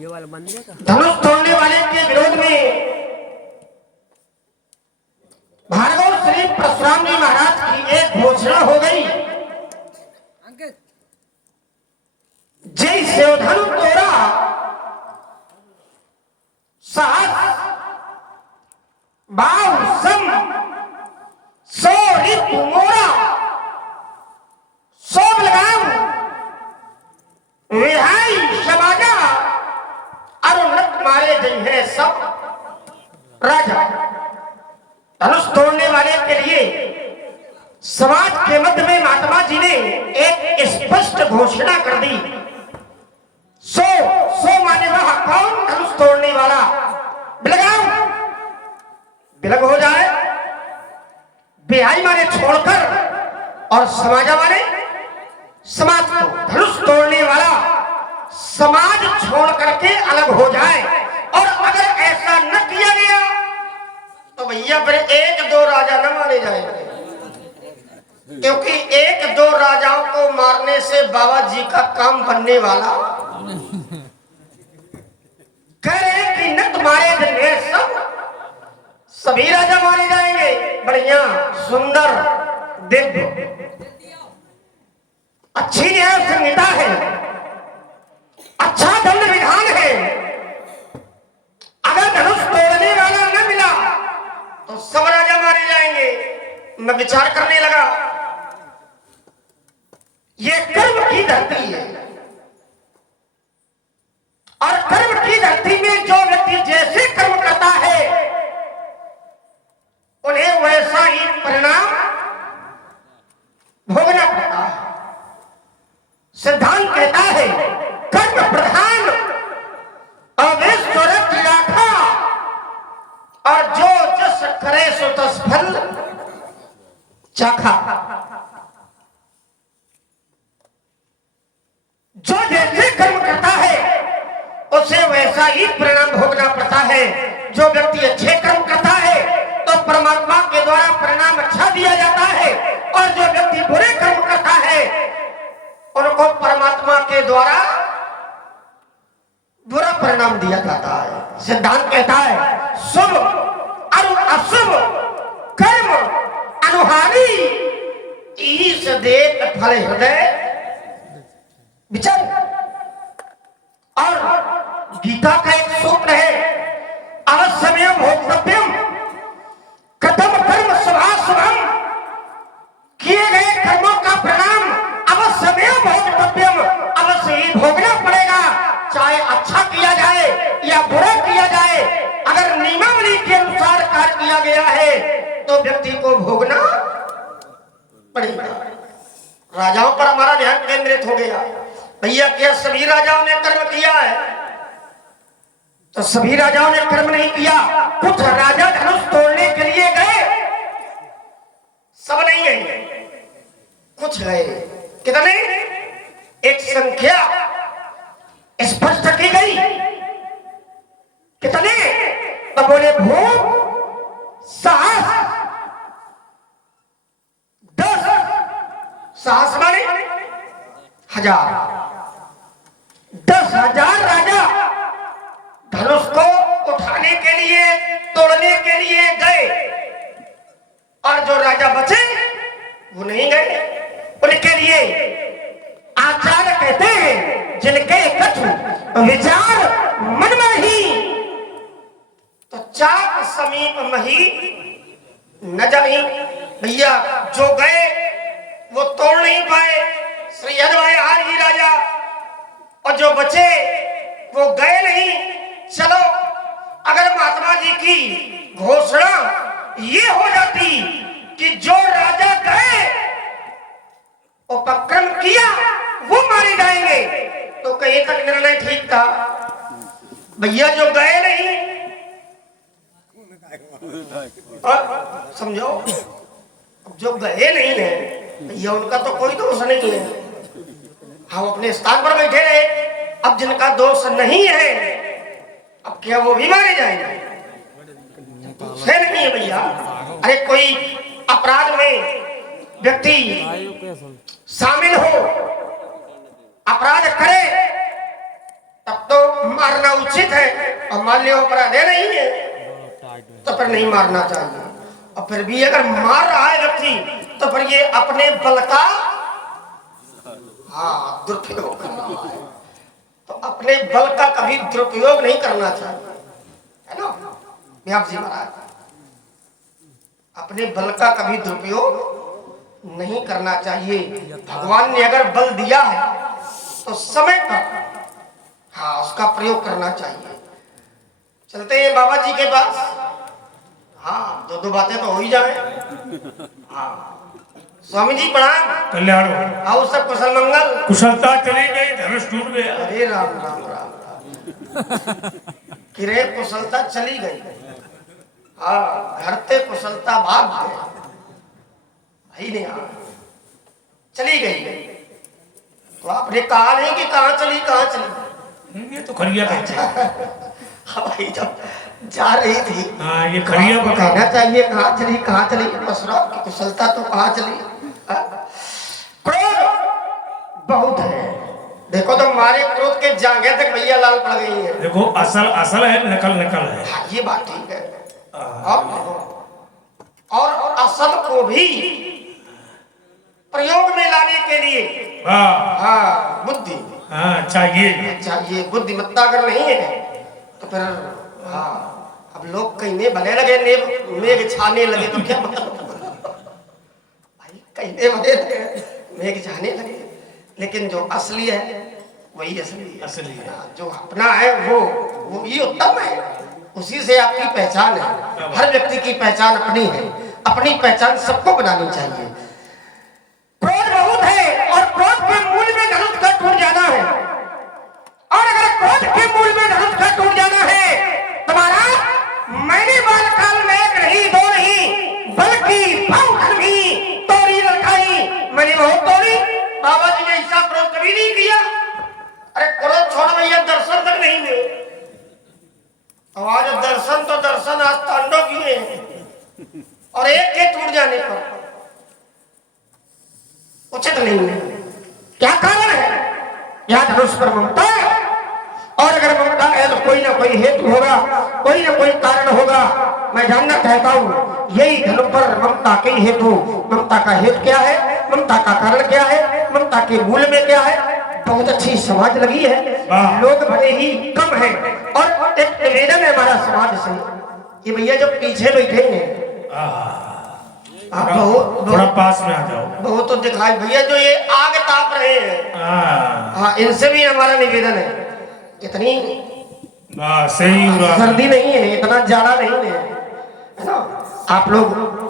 ये वाला मंदिर का धनुष तोड़ने वाले के विरोध में भार्गव श्री परशुराम जी महाराज की एक घोषणा हो गई। जय शिवधनु तोरा सहस बाहुसम सो ऋतु मोरा सोम लगाऊ विहाई समाजा अरुणत मारे गई है सब राजा। धनुष तोड़ने वाले के लिए समाज के मध्य में महात्मा जी ने एक स्पष्ट घोषणा कर दी। सो माने वह कौन धनुष तोड़ने वाला बिलगाऊ बिलग हो जाए, बिहाई माने छोड़कर और समाजा माने समाज को। धनुष तोड़ने वाला समाज छोड़ करके अलग हो जाए और अगर ऐसा न किया गया तो भैया फिर एक दो राजा न मारे जाएंगे, क्योंकि एक दो राजाओं को मारने से बाबा जी का काम बनने वाला। कह रहे कि न तुम्हारे दिन में सभी राजा मारे जाएंगे। बढ़िया सुंदर दिव्य अच्छी न्याय संहिता है, अच्छा दंड विधान है। अगर धनुष तोड़ने वाला न मिला तो सब राजा मारे जाएंगे। मैं विचार करने लगा, ये कर्म की धरती है और कर्म की धरती में जो व्यक्ति जैसे कर्म करता है उन्हें वैसा ही परिणाम भोगना पड़ता है। सिद्धांत कहता है कर्म प्रधान अवेश्वर क्रियाखा, और जो जस करे सो तस फल चाखा। जो जैसे कर्म करता है उसे वैसा ही परिणाम भोगना पड़ता है। जो व्यक्ति अच्छे कर्म करता है तो परमात्मा के द्वारा परिणाम अच्छा दिया जाता है, और जो व्यक्ति बुरे कर्म करता है उनको परमात्मा के द्वारा बुरा परिणाम दिया जाता है। सिद्धांत कहता है शुभ और अशुभ कर्म अनुहारी ईश देत फल हृदय विचार। और गीता का एक सूत्र है अवश्यमेव भोक्तव्यम कथम कर्म शुभाशुभम। किए गए कर्मों का परिणाम अवश्यमेव भोक्तव्यम, अवश्य ही भोगना पड़ेगा, चाहे अच्छा किया जाए या बुरा किया जाए। अगर नियमावली के अनुसार कार्य किया गया है तो व्यक्ति को भोगना पड़ेगा। राजाओं पर हमारा ध्यान केंद्रित हो गया। भैया क्या सभी राजाओं ने कर्म किया है? तो सभी राजाओं ने कर्म नहीं किया। कुछ राजा धनुष तोड़ने के लिए गए, सब नहीं गए, कुछ गए। कितने? एक संख्या स्पष्ट की गई। कितने? तो बोले भूप साहस 10, साहस माने 1000, 10,000 राजा धनुष को उठाने के लिए तोड़ने के लिए गए, और जो राजा बचे वो नहीं गए। उनके लिए आचार्य कहते हैं जिनके कछु विचार मन में ही तो चाक समीप मही न जमी। भैया जो गए वो तोड़ नहीं पाए, श्री हरभाई हार ही राजा, और जो बचे वो गए नहीं। चलो अगर महात्मा जी की घोषणा ये हो जाती कि जो राजा गए उपक्रम किया वो मारे जाएंगे तो कहीं तक निर्णय ठीक था। भैया जो गए नहीं, और समझो जो गए नहीं है भैया उनका तो कोई दोष नहीं है, हम अपने स्थान पर बैठे रहे। अब जिनका दोष नहीं है अब क्या वो भी मारे जाएंगे? से नहीं है भैया। अरे कोई अपराध में व्यक्ति शामिल हो, अपराध करे तब तो मारना और मान लियो अपराधे नहीं है तो फिर नहीं मारना चाहिए। और फिर भी अगर मार रहा है व्यक्ति तो फिर ये अपने बल का हाँ दुरुपयोग करना है। तो अपने बल का कभी दुरुपयोग नहीं करना चाहिए, है ना व्यास जी महाराज। अपने बल का कभी दुरुपयोग नहीं करना चाहिए। भगवान ने अगर बल दिया है तो समय पर हाँ उसका प्रयोग करना चाहिए। चलते हैं बाबा जी के पास। हाँ दो बातें तो हो ही जाए। हाँ स्वामी जी प्रणाम। कल्याण आओ सब कुशल मंगल। कुशलता चली गई, धनुष टूट गया। अरे राम राम राम राम किरे कुशलता चली गई। हाँ घर ते कुशलता भाग गए ही नहीं। हाँ चली गई तो आपने कहा नहीं कि कहाँ चली कहाँ चली। ये तो खरिया कहते हैं। हाँ भाई जब जा रही थी हाँ ये खरिया तो कहना चाहिए कहाँ चली परशुराम की कुशलता तो कहाँ चली। क्रोध बहुत है। देखो तो मारे क्रोध के जांघे तक भैया लाल पड़ गई है। देखो असल असल है, नकल नकल है। हाँ ये बात ठीक है। और असल को भी प्रयोग में लाने के लिए हाँ बुद्धि हाँ चाहिए। बुद्धिमत्ता अगर नहीं है तो फिर हाँ अब लोग कहने भले लगे मेघ छाने लगे तो क्या मतलब भाई कहने भले लगे मेघ छाने लगे लेकिन जो असली है वही असली है। जो अपना है वो ही उत्तम है। उसी से आपकी पहचान है। हर व्यक्ति की पहचान अपनी है। अपनी पहचान सबको बनानी चाहिए। क्रोध बहुत है और क्रोध के मूल में धनुष का टूट जाना है। और अगर क्रोध के मूल में धनुष का टूट जाना है तुम्हारा मैंने बाल काल में एक नहीं दो नहीं बल्कि बहु भी तोड़ी रखाई मैंने बहुत तोड़ी। बाबा जी ने ऐसा क्रोध कभी नहीं किया। अरे क्रोध छोड़ भैया दर्शन तक नहीं हुए। आज दर्शन तो दर्शन आज तांडव किए और एक के टूट जाने पर उचित नहीं है। क्या कारण है? या धनुष पर ममता है। और अगर ममता है तो कोई ना कोई हेतु होगा, कोई ना कोई कारण होगा। मैं जानना चाहता हूँ यही धनुष पर ममता के हेतु, ममता का हेतु क्या है, ममता का कारण क्या है, ममता के मूल में क्या है। बहुत अच्छी समाज लगी है। लोग भले ही कम है और एक निवेदन है हमारा समाज से। ये भैया जब पीछे बैठे हैं आप थोड़ा पास में आ जाओ। बहुत तो दिखाई भैया जो ये आग ताप रहे हैं हाँ इनसे भी हमारा निवेदन है। इतनी सही सर्दी नहीं है, इतना जाड़ा नहीं है ना। आप लोग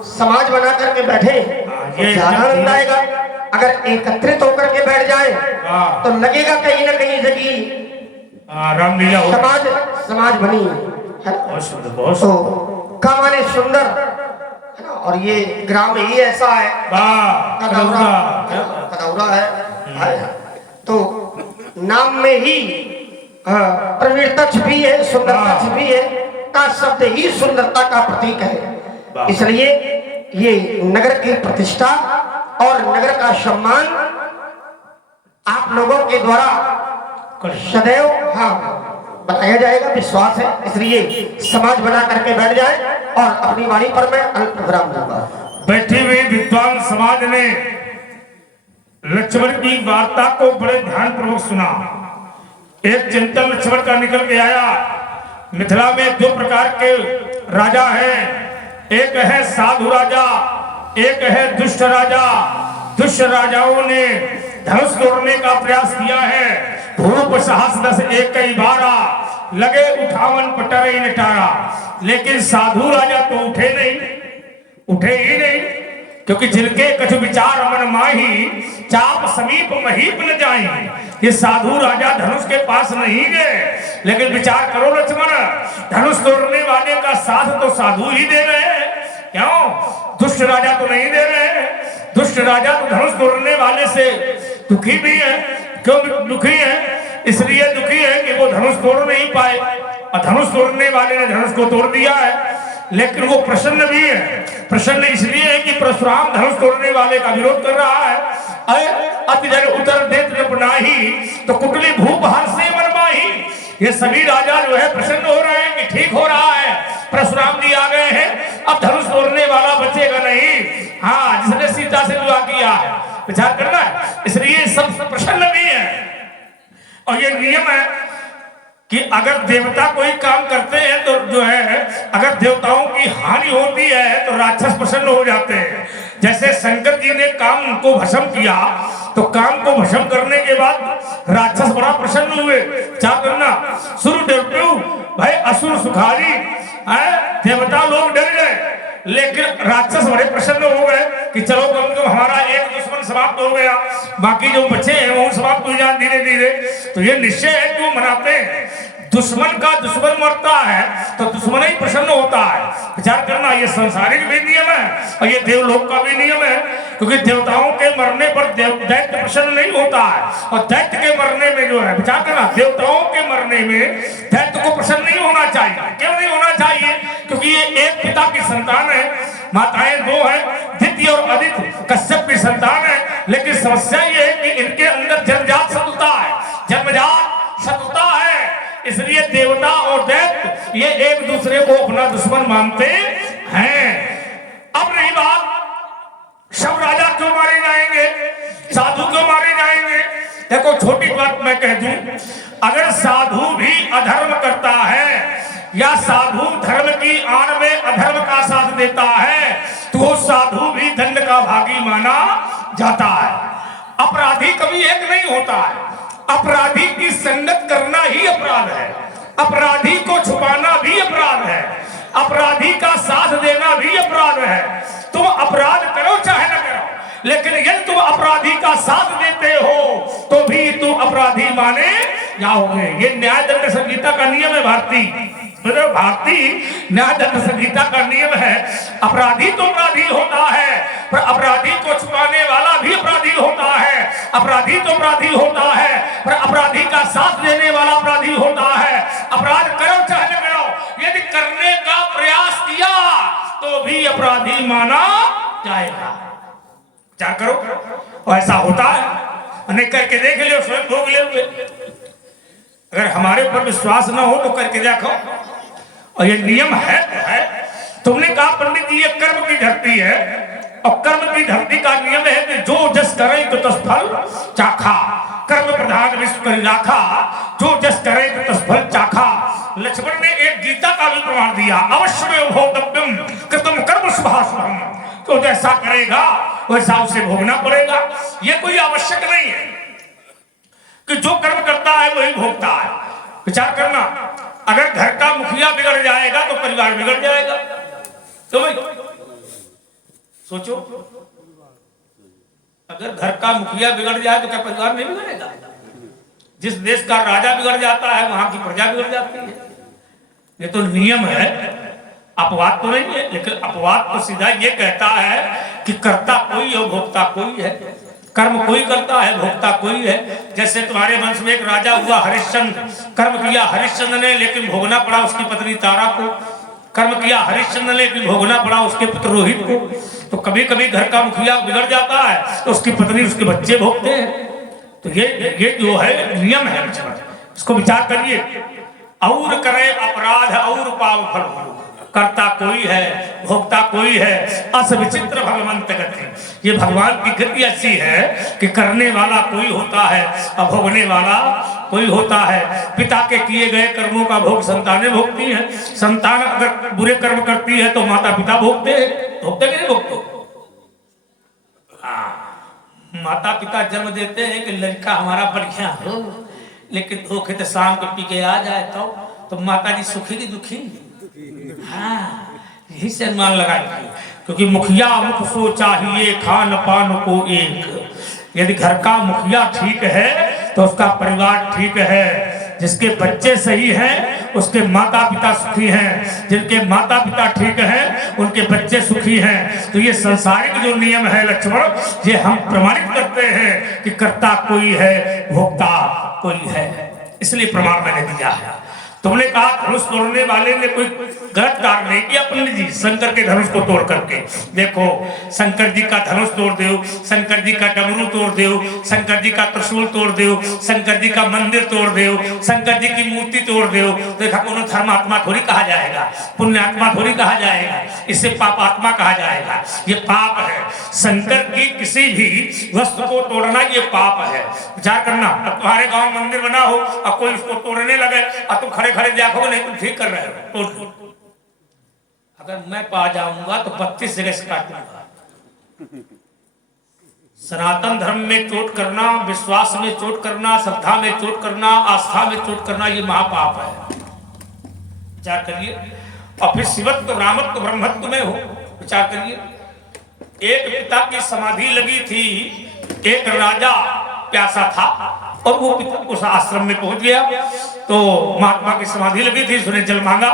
समाज बना करके बैठे तो ज्यादा आनंद आएगा। अगर एकत्रित होकर के बैठ जाए तो लगेगा कहीं ना कहीं जगह रामलीला समाज बनी है। तो का माने सुंदर है ना। और ये ग्राम ही ऐसा है कदौरा है। तो नाम में ही प्रवीणता छिपी है, सुंदरता छिपी है। का शब्द ही सुंदरता का प्रतीक है। इसलिए ये नगर की प्रतिष्ठा और नगर का सम्मान आप लोगों के द्वारा सदैव हाँ बताया जाएगा, विश्वास है। इसलिए समाज बना करके बैठ जाए और अपनी वाणी पर मैं अल्प विराम दूंगा। बैठी हुई विद्वान समाज ने लक्ष्मण की वार्ता को बड़े ध्यान पूर्वक सुना। एक चिंतन लक्ष्मण का निकल के आया। मिथिला में दो प्रकार के राजा हैं, एक है साधु राजा, एक है दुष्ट राजा। दुष्ट राजाओं ने धनुष तोड़ने का प्रयास किया है। भूप साहस दस एक कई बारा लगे उठावन पटरे नटारा। लेकिन साधु राजा तो उठे ही नहीं क्योंकि जिनके कछु विचार मन माही चाप समीप महीप न जाए। ये साधु राजा धनुष के पास नहीं गए। लेकिन विचार करो लक्ष्मण, धनुष तोड़ने वाले का साथ तो साधु ही दे रहे हैं। क्यों? दुष्ट राजा तो नहीं दे रहे हैं। दुष्ट राजा तो धनुष तोड़ने वाले से दुखी भी है। क्यों दुखी है? इसलिए दुखी है कि वो धनुष तोड़ नहीं पाए और धनुष तोड़ने वाले ने धनुष को तोड़ दिया है। लेकिन वो प्रसन्न भी है। प्रसन्न इसलिए है कि परशुराम धनुष तोड़ने वाले का विरोध कर रहा है। अति जन उतर देत नहीं तो कुटली भूप हर से मनमाही। ये सभी राजा जो है प्रसन्न हो रहे ठीक हो रहा है, परशुराम जी आ गए हैं, अब धनुष तोड़ने वाला बचेगा नहीं। हाँ, जिसने सीता से विवाह किया है, विचार करना है, इसलिए सब प्रसन्न भी है। और ये नियम है कि अगर देवता कोई काम करते हैं तो जो है, अगर देवताओं की हानि होती है तो राक्षस प्रसन्न हो जाते हैं। जैसे शंकर जी ने काम को भस्म किया, तो काम को भस्म करने के बाद राक्षस बड़ा प्रसन्न हुए। क्या करना, सुर डरते भाई असुर सुखारी है, देवता लोग डर गए, लेकिन राक्षस बड़े प्रसन्न हो गए कि चलो कम तो हमारा एक दुश्मन समाप्त हो गया, बाकी जो बचे हैं वो समाप्त हो जाए धीरे धीरे। तो ये निश्चय है जो मनाते हैं, दुश्मन का दुश्मन मरता है तो दुश्मन ही प्रसन्न होता है। विचार करना, ये संसारिक भी नियम है और ये देवलोक का भी नियम है, क्योंकि देवताओं के मरने पर दैत्य प्रसन्न नहीं होता है, और दैत्य के मरने में जो है, विचार करना, देवताओं के मरने में दैत्य को प्रसन्न नहीं होना चाहिए। क्यों नहीं होना चाहिए? क्योंकि ये एक पिता की संतान है, माताएं दो हैं, दिति और अदिति कश्यप की संतान है। लेकिन समस्या ये है कि इनके अंदर जन्मजात शत्रुता है, जन्मजात शत्रुता है, इसलिए देवता और दैत्य ये एक दूसरे को अपना दुश्मन मानते हैं। अब रही बात, सब राजा क्यों मारे जाएंगे, साधु क्यों मारे जाएंगे? देखो छोटी बात मैं कह दूं, अगर साधु भी अधर्म करता है या साधु धर्म की आड़ में अधर्म का साथ देता है तो वो साधु भी दंड का भागी माना जाता है। अपराधी कभी एक नहीं होता है, अपराधी की संगत करना ही अपराध है, अपराधी को छुपाना भी अपराध है, अपराधी का साथ देना भी अपराध है। तुम अपराध करो चाहे न करो, लेकिन यदि तुम अपराधी का साथ देते हो तो भी तुम अपराधी माने जाओगे। ये न्याय दंड संहिता का नियम है, भारतीय न्याय दंड संहिता का नियम है। अपराधी तो अपराधी होता है, पर अपराधी को छुपाने वाला भी अपराधी होता है, अपराधी तो अपराधी होता है, पर अपराधी का साथ देने वाला अपराधी होता है। अपराध करो चाहे न करो, यदि करने का प्रयास किया तो भी अपराधी माना जाएगा। क्या करो, और ऐसा होता है, नहीं करके देख लियो, स्वयं भोग ले हुए। अगर हमारे ऊपर विश्वास न हो तो करके देखो, और ये नियम है तो है। तुमने कहा पंडित जी ये कर्म की धरती है, और कर्म की धरती का नियम है कि जो जस करे तो तस फल चाखा, कर्म प्रधान विश्व कर राखा, जो जस करे तो तस फल चाखा। लक्ष्मण ने एक गीता का भी प्रमाण दिया, अवश्य भोक्तव्यम कृतम कर्म शुभाशुभम, तो जैसा करेगा वैसा उसे भोगना पड़ेगा। ये कोई आवश्यक नहीं है कि जो कर्म करता है वही भोगता है। विचार करना, अगर घर का मुखिया बिगड़ जाएगा तो परिवार बिगड़ जाएगा। तो भाई सोचो, अगर घर का मुखिया बिगड़ जाए तो क्या परिवार नहीं बिगड़ेगा? जिस देश का राजा बिगड़ जाता है वहां की प्रजा बिगड़ जाती है। ये तो नियम है, अपवाद तो नहीं है, लेकिन अपवाद तो सीधा ये कहता है कि कर्ता कोई और भोक्ता कोई है। कर्म कोई करता है, भोक्ता कोई है। जैसे तुम्हारे वंश में एक राजा हुआ हरिश्चंद्र, कर्म किया हरिश्चंद्र ने लेकिन भोगना पड़ा उसकी पत्नी तारा को, कर्म किया हरिश्चंद्र ने लेकिन भोगना पड़ा उसके पुत्र रोहित को। तो कभी कभी घर का मुखिया बिगड़ जाता है तो उसकी पत्नी उसके बच्चे भोगते हैं। तो ये जो है नियम है, इसको विचार करिए। और करे अपराध और पाव फल, करता कोई है भोक्ता कोई है, अस विचित्र भगवंत गति। ये भगवान की गति ऐसी है कि करने वाला कोई होता है और भोगने वाला कोई होता है। पिता के किए गए कर्मों का भोग संतानें भोगती हैं। संतान अगर बुरे कर्म करती है तो माता पिता भोगते हैं, भोगते कि नहीं भोगते? माता पिता जन्म देते हैं कि लड़का हमारा बढ़िया हो, लेकिन धोखे से शाम को पी के आ जाए तो माता जी सुखी की दुखी। हाँ, यही से अनुमान लगाएंगे, क्योंकि मुखिया मुख सो चाहिए खान पान को एक। यदि घर का मुखिया ठीक है तो उसका परिवार ठीक है। जिसके बच्चे सही हैं उसके माता पिता सुखी हैं, जिनके माता पिता ठीक हैं उनके बच्चे सुखी हैं। तो ये संसारिक जो नियम है लक्ष्मण, ये हम प्रमाणित करते हैं कि कर्ता कोई है भोक्ता कोई है, इसलिए प्रमाण मैंने दिया है। तुमने कहा धनुष तोड़ने वाले ने कोई गलत कार्य नहीं किया। पंडित जी शंकर के धनुष को तोड़ करके देखो, शंकर जी का धनुष तोड़ दो, शंकर जी का डमरू तोड़ दो, शंकर जी का त्रिशूल तोड़ दो, शंकर जी का मंदिर तोड़ दो, शंकर जी की मूर्ति तोड़ दो, देखा कोनो धर्मात्मा थोड़ी कहा जाएगा, पुण्यात्मा थोड़ी कहा जाएगा, इसे पापात्मा कहा जाएगा। ये पाप है। शंकर की किसी भी वस्तु को तोड़ना ये पाप है। विचार करना, तुम्हारे गांव मंदिर बना हो और कोई उसको तोड़ने लगे और तुम खड़े खड़े देखोगे नहीं तुम ठीक कर रहे हो, तोड़। अगर मैं पा जाऊंगा तो 32 जगह से काटूंगा। सनातन धर्म में चोट करना, विश्वास में चोट करना, श्रद्धा में चोट करना, आस्था में चोट करना ये महापाप है। विचार करिए। और फिर शिवत्व, रामत्व, ब्रह्मत्व में हो, विचार करिए। एक पिता की समाधि लगी थी, एक राजा प्यासा था और वो पिता उस आश्रम में पहुंच गया तो महात्मा की समाधि लगी थी, उसने जल मांगा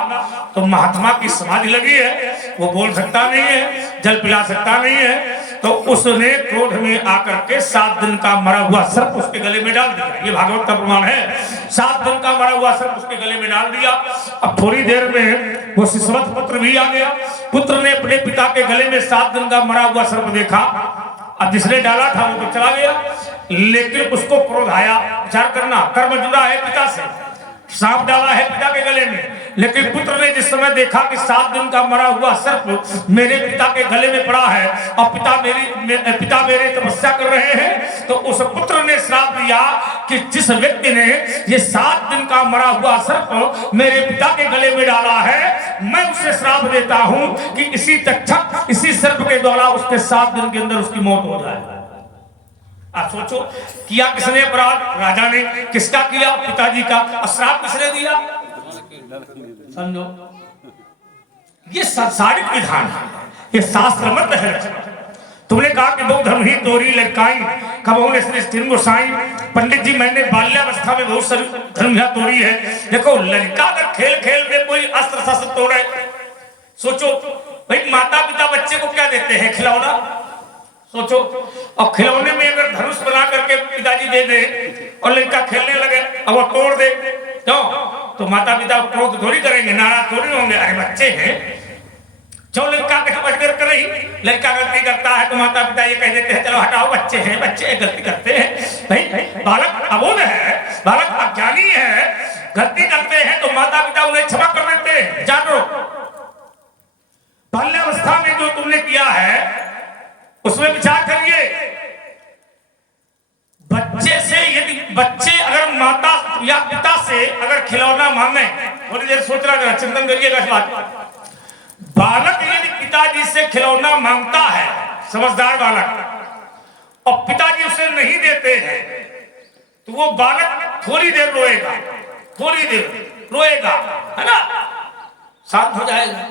तो महात्मा की समाधि लगी है, वो बोल सकता नहीं है, जल पिला सकता नहीं है, तो उसने क्रोध में आकर के 7 दिन का मरा हुआ सर्प उसके गले में डाल दिया। ये भागवत का प्रमाण है। 7 दिन का मरा हुआ सर्प उसके गले में डाल दिया। अब थोड़ी देर में वो शिशुवत पुत्र भी आ गया। पुत्र ने अपने पिता के गले में 7 दिन का मरा हुआ सर्प देखा। अब जिसने डाला था वो तो चला गया, लेकिन उसको क्रोध आया। विचार करना, कर्म जुड़ा है पिता से, सांप डाला है पिता के गले में, लेकिन पुत्र ने जिस समय देखा कि 7 दिन का मरा हुआ सर्प मेरे पिता के गले में पड़ा है और पिता मेरे तपस्या कर रहे हैं, तो उस पुत्र ने श्राप दिया कि जिस व्यक्ति ने ये 7 दिन का मरा हुआ सर्प मेरे पिता के गले में डाला है, मैं उसे श्राप देता हूं कि इसी तक्षक, इसी सर्प के द्वारा उसके 7 दिन के अंदर उसकी मौत हो जाए। आप सोचो, किया किसने अपराध? राजा ने। किसका किया? पिताजी का। और श्राप किसने दिया? समझो, ये सांसारिक विधान है, ये शास्त्रमत है। तुमने कहा कि बहु धर्म ही तोरी लड़काई, कबहू ने श्री तीन गोसाई। पंडित जी, मैंने बाल्यावस्था में बहुत सारी धर्म तोड़ी है। देखो, लड़का अगर खेल खेल में कोई अस्त्र शस्त्र तोड़े, सोचो भाई, माता पिता बच्चे को क्या देते हैं? खिलौना। सोचो, और खिलौने में अगर धनुष बना करके पिताजी दे दे और लड़का खेलने लगे और वो तोड़ दे, क्यों? तो माता पिता क्रोध थोड़ी करेंगे, नाराज थोड़ी होंगे, अरे बच्चे हैं, जो लड़का कर रही, लड़का गलती करता है तो माता पिता ये कह देते हैं चलो हटाओ, बच्चे हैं, बच्चे गलती करते हैं। भाई बालक अबोध है, बालक अज्ञानी है, गलती करते हैं तो माता पिता उन्हें क्षमा कर देते हैं। जानो, बाल्यावस्था में जो तुमने किया है उसमें विचार करिए। बच्चे से, यदि बच्चे अगर माता या पिता से अगर खिलौना मांगे, थोड़ी देर सोच रहा, चिंतन करिएगा इस बात। बालक यदि पिताजी से खिलौना मांगता है, समझदार बालक, और पिताजी उसे नहीं देते हैं, तो वो बालक थोड़ी देर रोएगा, थोड़ी देर रोएगा, है ना, शांत हो जाएगा।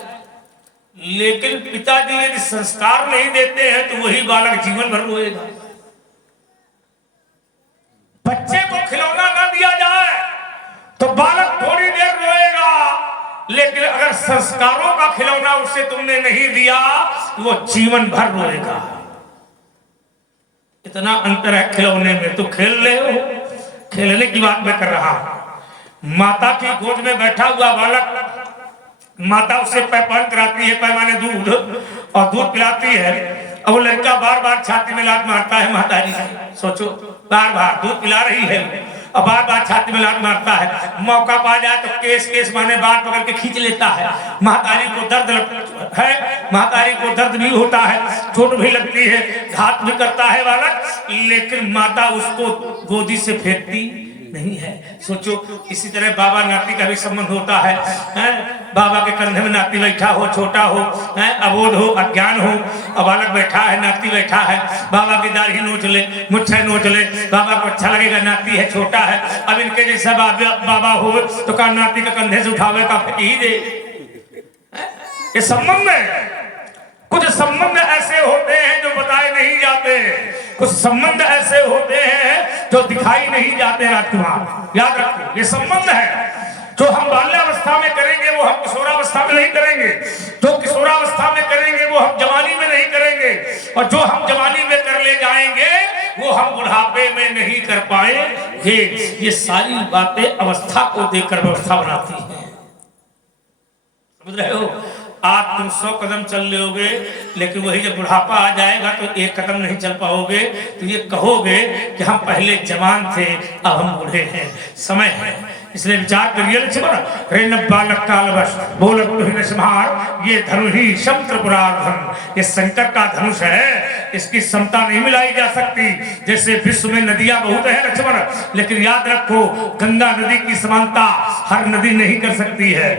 लेकिन पिताजी यदि संस्कार नहीं देते हैं तो वही बालक जीवन भर रोएगा। बच्चे को खिलौना ना दिया जाए तो बालक थोड़ी देर रोएगा, लेकिन अगर संस्कारों का खिलौना उसे तुमने नहीं दिया तो वो जीवन भर रोएगा। इतना अंतर है खिलौने में। तो खेल ले हो, खेलने की बात मैं कर रहा हूं। माता की गोद में बैठा हुआ बालक, माता उससे पैपान कराती है, पैमाने दूध, और दूध पिलाती है, और वो लड़का बार बार छाती में लात मारता है महतारी से। सोचो, बार बार दूध पिला रही है और बार बार छाती में लात मारता है। मौका पा जाए तो केस माने बात पकड़ के खींच लेता है। महतारी को दर्द है, महतारी को दर्द भी होता है, चोट भी लगती है, घात भी करता है बालक, लेकिन माता उसको गोदी से फेंकती नहीं है। सोचो, इसी तरह बाबा नाती का भी संबंध होता है, बाबा के कंधे में नाती बैठा हो, छोटा हो, अबोध हो, अज्ञान हो, और बालक बैठा है, नाती बैठा है, बाबा की दाढ़ी नोच ले, मुच्छे नोच ले, बाबा को अच्छा लगेगा, नाती है, छोटा है। अब इनके जैसा बाबा हो तो का नाती का कंधे से उठावे का ही दे। ये संबंध है। कुछ संबंध ऐसे होते हैं जो बताए नहीं जाते, कुछ संबंध ऐसे होते हैं जो दिखाई नहीं जाते। राजकुमार याद रखो, ये संबंध है। जो हम बाल्यावस्था में करेंगे वो हम किशोरावस्था में नहीं करेंगे, जो किशोरावस्था में करेंगे वो हम जवानी में नहीं करेंगे, और जो हम जवानी में कर ले जाएंगे वो हम बुढ़ापे में नहीं कर पाएंगे। ये सारी बातें अवस्था को देखकर व्यवस्था बनाती हैं। समझ रहे हो? आज तुम 100 कदम चल लोगे, लेकिन वही जब बुढ़ापा आ जाएगा तो 1 कदम नहीं चल पाओगे, तो ये कहोगे कि हम पहले जवान थे अब हम बूढ़े हैं। समय है, इसलिए विचार करिए लक्ष्मण। ऋण बालक कालवश बोलक तुहिन संहार, ये धनु ही शम त्रिपुरार्धन, ये शंकर का धनुष है, इसकी समता नहीं मिलाई जा सकती। जैसे विश्व में नदियां बहुत है लक्ष्मण, लेकिन याद रखो गंगा नदी की समानता हर नदी नहीं कर सकती है।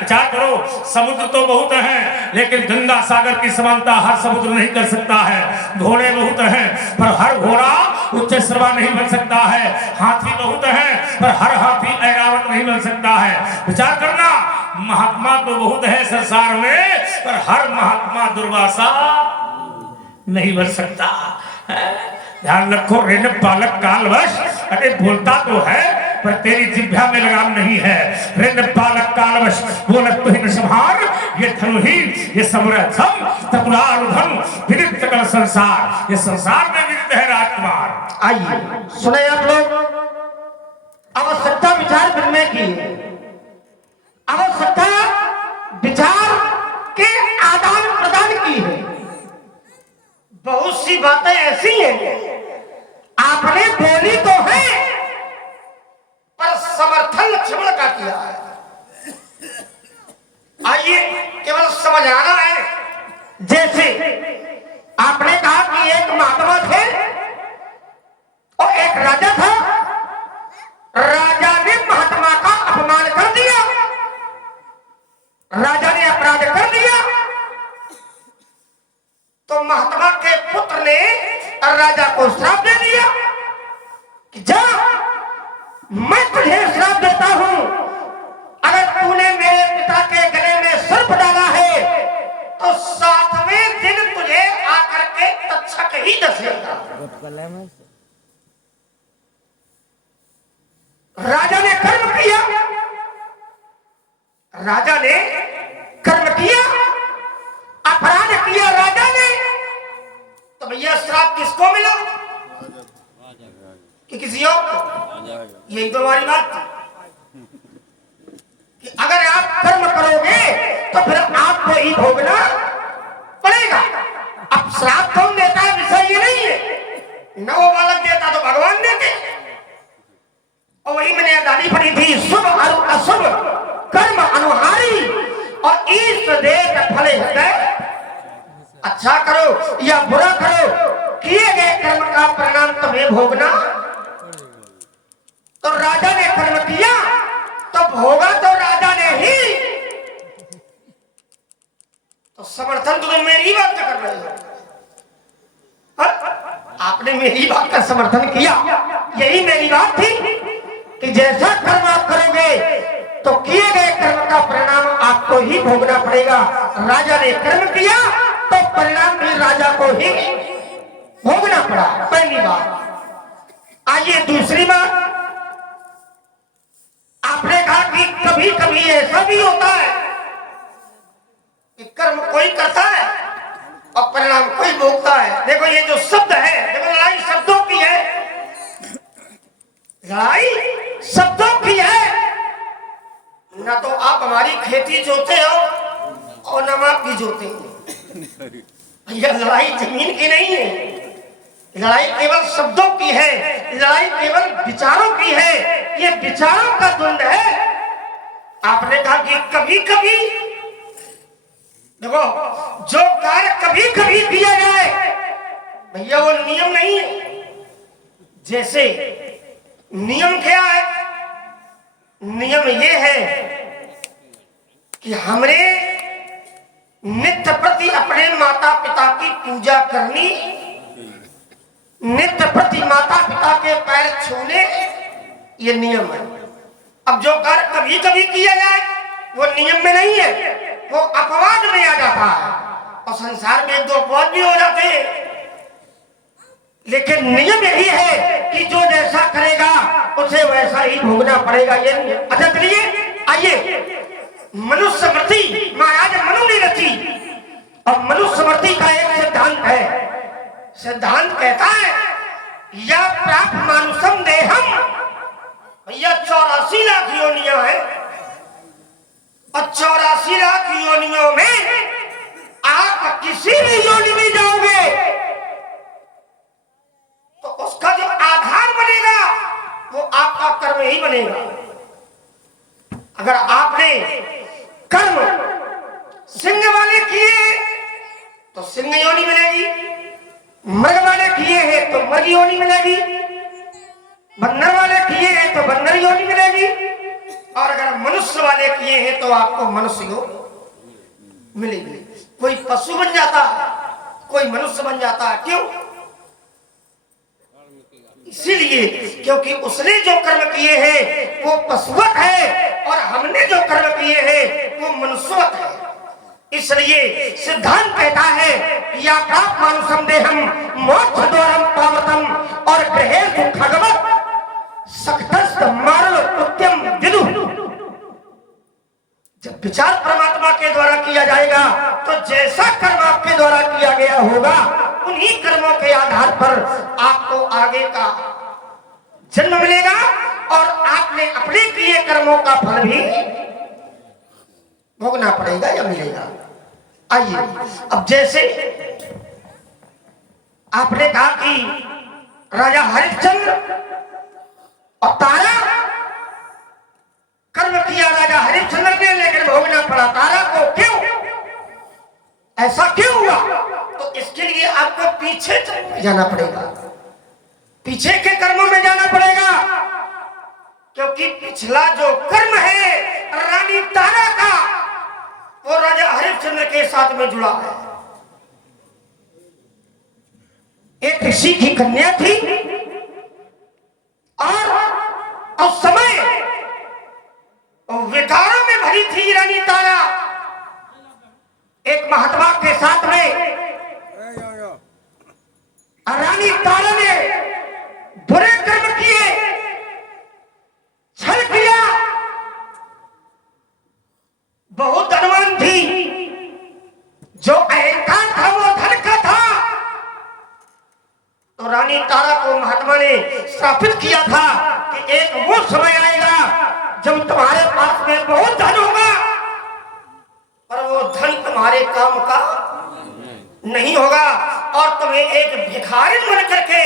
विचार करो, समुद्र तो बहुत हैं, लेकिन गंगा सागर की समानता हर समुद्र नहीं कर सकता है। घोड़े बहुत हैं, पर हर घोड़ा उच्च श्रवा नहीं बन सकता है। हाथी बहुत हैं, पर हर हाथी ऐरावत नहीं बन सकता है। विचार करना, महात्मा तो बहुत है संसार में, पर हर महात्मा दुर्वासा नहीं बन सकता। ध्यान रखो, ऋण बालक कालवश, अरे बोलता तो है पर तेरी जिह्वा में लगाम नहीं है। ऋण बालक कालवश बोलक तुहिन संहार, ये धनु ही ये समरथम त्रिपुरार्धन, विदित सकल संसार, ये संसार में विदित है राजकुमार। आइए सुने आप लोग, आवश्यकता विचार विनिमय की, आवश्यकता विचार के आदान प्रदान की है। बहुत सी बातें ऐसी हैं आपने बोली तो है, पर समर्थन लक्ष्मण का किया है। आइए केवल समझ आना है। जैसे आपने कहा कि एक महात्मा थे और एक राजा था, राजा ने महात्मा का अपमान कर दिया, राजा ने अपराध कर दिया, तो महात्मा के पुत्र ने राजा को श्राप दे दिया कि जा, मैं तुझे श्राप देता हूं, अगर तूने मेरे पिता के गले में सर्प डाला है तो 7वें दिन तुझे आकर के तक्षक ही डसेगा। राजा ने कर्म किया, राजा ने कर्म किया, अपराध किया राजा ने, तो भैया श्राप किसको मिला कि किसी और को? यही तो हमारी बात थी कि अगर आप कर्म करोगे तो फिर आपको ही भोगना पड़ेगा। अब श्राप कौन देता है विषय ये नहीं है, न वो बालक देता तो भगवान देते। और वही मैंने अदानी पढ़ी थी, शुभ और अशुभ कर्म अनुहारी, और ईश देत फल हृदय। अच्छा करो या बुरा करो, किए गए कर्म का परिणाम तुम्हें भोगना। तो राजा ने कर्म किया तो भोगा तो राजा ने ही, तो समर्थन तो तुम मेरी बात कर रहे हो। आपने मेरी बात का समर्थन किया, यही मेरी बात थी कि जैसा कर्म आप करोगे तो किए गए कर्म का परिणाम आपको ही भोगना पड़ेगा। राजा ने कर्म किया तो परिणाम भी राजा को ही भोगना पड़ा, पहली बात। आइए दूसरी बात, आपने कहा कि कभी कभी ऐसा भी होता है कि कर्म कोई करता है और परिणाम कोई भोगता है। देखो ये जो शब्द है, देखो लड़ाई शब्दों की है, लड़ाई शब्दों की है। ना तो आप हमारी खेती जोते हो और ना आपकी जोते हो। यह लड़ाई जमीन की नहीं है, लड़ाई केवल शब्दों की है, लड़ाई केवल विचारों की है। ये विचारों का द्वंद है। आपने कहा कि कभी कभी, देखो जो कार्य कभी कभी किया जाए भैया वो नियम नहीं है। जैसे नियम क्या है? नियम ये है कि हमने नित्य प्रति अपने माता पिता की पूजा करनी, नित्य प्रति माता पिता के पैर छूने, ये नियम है। अब जो कार्य कभी कभी किया जाए वो नियम में नहीं है, वो अपवाद में आ जाता है। और संसार में 2 अपवाद भी हो जाते हैं। लेकिन नियम यही है कि जो जैसा करेगा उसे वैसा ही भोगना पड़ेगा। ये नहीं। अच्छा चलिए आइए, मनुस्मृति महाराज मनु ने रची। अब मनुस्मृति का एक सिद्धांत है। सिद्धांत कहता है या प्राप्त मानुषम देहम, भैया 84 लाख योनियां है और 84 लाख योनियों में आप किसी भी योनि में जाओगे तो उसका जो आधार बनेगा वो आपका कर्म ही बनेगा। अगर आपने कर्म सिंह वाले किए तो सिंह योनि मिलेगी, मृग वाले किए हैं तो मृग योनि मिलेगी, बंदर वाले किए हैं तो बंदर योनि मिलेगी, और अगर मनुष्य वाले किए हैं तो आपको मनुष्य योनि मिलेगी। कोई पशु बन जाता है, कोई मनुष्य बन जाता है। क्यों? इसीलिए क्योंकि उसने जो कर्म किए हैं वो पशुवत है और हमने जो कर्म किए हैं वो मनुष्यवत है। इसलिए सिद्धांत कहता है या प्राप्त मानुषम देहम मोक्ष द्वारम पावतम और ग्रहेषु खगवत सक्तस्त मारल उत्तम विदु। जब विचार परमात्मा के द्वारा किया जाएगा तो जैसा कर्म आपके द्वारा किया गया होगा उन्हीं कर्मों के आधार पर आपको आगे का जन्म मिलेगा और आपने अपने किए कर्मों का फल भी भोगना पड़ेगा या मिलेगा। आइए, अब जैसे आपने कहा कि राजा हरिश्चंद्र और तारा, कर्म किया राजा हरिश्चंद्र ने लेकिन भोगना पड़ा तारा को। क्यों? ऐसा क्यों हुआ? तो इसके लिए आपको पीछे जाना पड़ेगा, पीछे के कर्मों में जाना पड़ेगा, क्योंकि पिछला जो कर्म है रानी तारा का वो राजा हरिश्चंद्र के साथ में जुड़ा है। एक ऋषि की कन्या थी और उस समय विकारों में भरी थी रानी तारा। एक महात्मा के साथ में रानी तारा ने बुरे कर्म किए, छल किया, बहुत धनवान थी, जो अहंकार था वो धन का था। तो रानी तारा को महात्मा ने स्थापित किया था कि एक वो समय आएगा जब तुम्हारे पास में बहुत धन होगा पर वो धन तुम्हारे काम का नहीं होगा और तुम्हें एक भिखारिन बन करके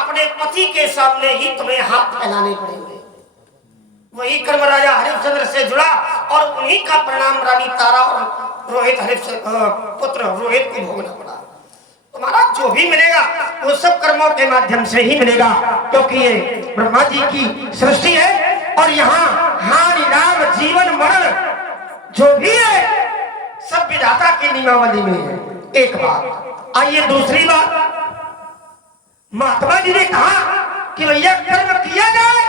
अपने पति के सामने ही तुम्हें हाथ फैलाने पड़ेंगे। वही कर्म राजा हरिश्चंद्र से जुड़ा और उन्हीं का परिणाम रानी तारा और रोहित पुत्र रोहित को भोगना पड़ा। तुम्हारा जो भी मिलेगा वो सब कर्मों के माध्यम से ही मिलेगा, क्योंकि ये ब्रह्मा जी की सृष्टि है और यहाँ हानि लाभ जीवन मरण जो भी है सब विधाता की नियमावली में है। एक बात। आइए दूसरी बात, महात्मा जी ने कहा कि भैया कर्म किया जाए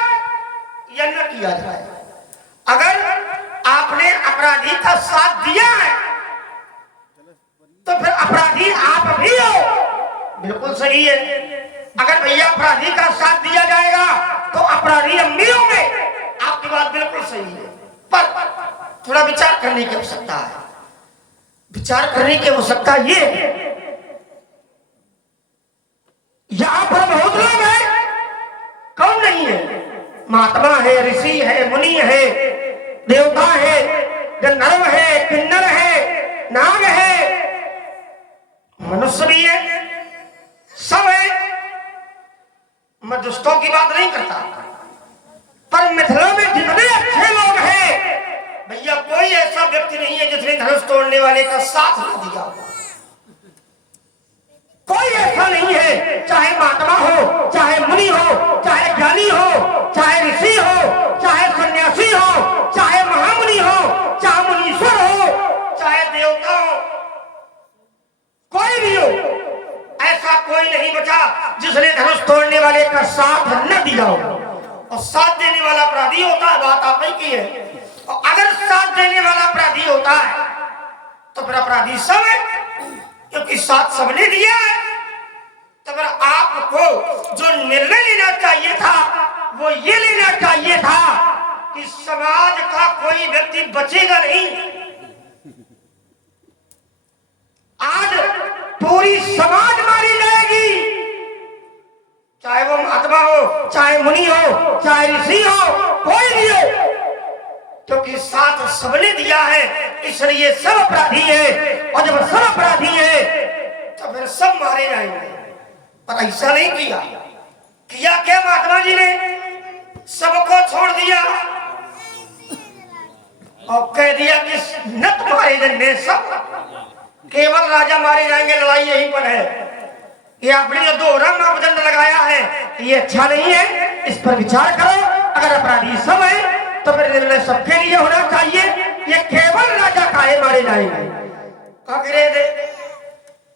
या न किया जाए। अगर आपने अपराधी का साथ दिया है तो फिर अपराधी आप भी हो, बिल्कुल सही है। अगर भैया अपराधी का साथ दिया जाएगा तो अपराधी हम भी होंगे, आपकी बात बिल्कुल सही है। पर थोड़ा विचार करने की आवश्यकता है। विचार करने की आवश्यकता ये है, यहां पर बहुत लोग हैं, कौन नहीं है? महात्मा है, ऋषि है, मुनि है, देवता है, गंधर्व है, किन्नर है, नाग है, मनुष्य भी है, सब है। मैं दुष्टों की बात नहीं करता, पर मिथिला में जितने अच्छे लोग हैं भैया कोई ऐसा व्यक्ति नहीं है जिसने धनुष तोड़ने वाले का साथ ना दिया। कोई ऐसा नहीं है, चाहे महात्मा हो, चाहे मुनि हो, चाहे ज्ञानी हो, चाहे ऋषि हो, चाहे सन्यासी हो, चाहे महामुनि हो, चाहे मुनीश्वर हो, चाहे देवता हो, कोई भी हो, ऐसा कोई नहीं बचा जिसने धनुष तोड़ने वाले का साथ न दिया हो। और साथ देने वाला अपराधी होता है, बात आप ही की है। और अगर साथ देने वाला अपराधी होता है तो फिर अपराधी सब है, क्योंकि साथ सबने दिया है। तो फिर आपको जो निर्णय लेना चाहिए था वो ये लेना चाहिए था कि समाज का कोई व्यक्ति बचेगा नहीं। आज पूरी समाज मारी जाएगी, चाहे वो महात्मा हो, चाहे मुनि हो, चाहे ऋषि हो, कोई भी हो, क्योंकि साथ सबने दिया है, इसलिए सब अपराधी है। और जब सब अपराधी है तो फिर सब मारे जाएंगे। पर ऐसा नहीं किया क्या महात्मा जी ने? सबको छोड़ दिया और कह दिया कि न तुम्हारे जन्मे सब, केवल राजा मारे जाएंगे। लड़ाई यहीं पर है। ये आपने जो दोहरा मापदंड लगाया है ये अच्छा नहीं है, इस पर विचार करो। अगर अपराधी सब है तो फिर निर्णय सबके लिए होना चाहिए। ये केवल राजा काहे मारे जाएंगे?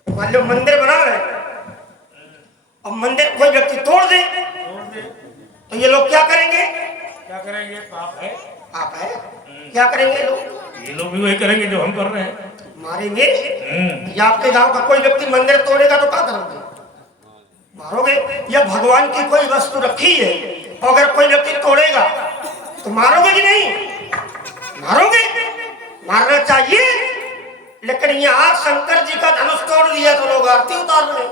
मान लो मंदिर बना है और मंदिर कोई व्यक्ति तोड़ दे तो ये लोग क्या करेंगे? पाप है। पाप है। क्या करेंगे लोग? ये लोग भी वही करेंगे जो हम कर रहे हैं, मारेंगे। या आपके गांव का कोई व्यक्ति मंदिर तोड़ेगा तो क्या करोगे? मारोगे। या भगवान की कोई वस्तु रखी है और अगर कोई व्यक्ति तोड़ेगा तो मारोगे कि नहीं? मारोगे। मारना चाहिए। लेकिन यहाँ शंकर जी का धनुष तोड़ दिया तो लोग आरती उतार रहे।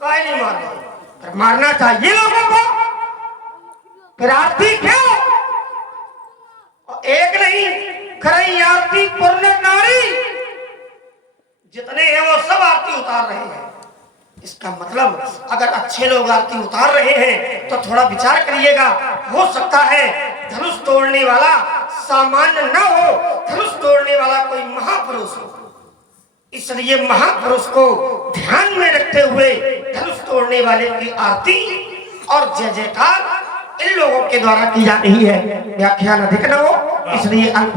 काहे नहीं मार रहे? मारना चाहिए लोगों को। फिर आरती क्यों? एक नहीं, खरई आरती पुण्य नारी जितने हैं वो सब आरती उतार रहे हैं। इसका मतलब अगर अच्छे लोग आरती उतार रहे हैं तो थोड़ा विचार करिएगा। हो सकता है धनुष तोड़ने वाला सामान्य न हो, धनुष तोड़ने वाला कोई महापुरुष हो। इसलिए महापुरुष को ध्यान में रखते हुए धनुष तोड़ने वाले की आरती और जय जयकार इन लोगों के द्वारा की जा रही है। व्याख्यान अधिक न हो इसलिए अल्प।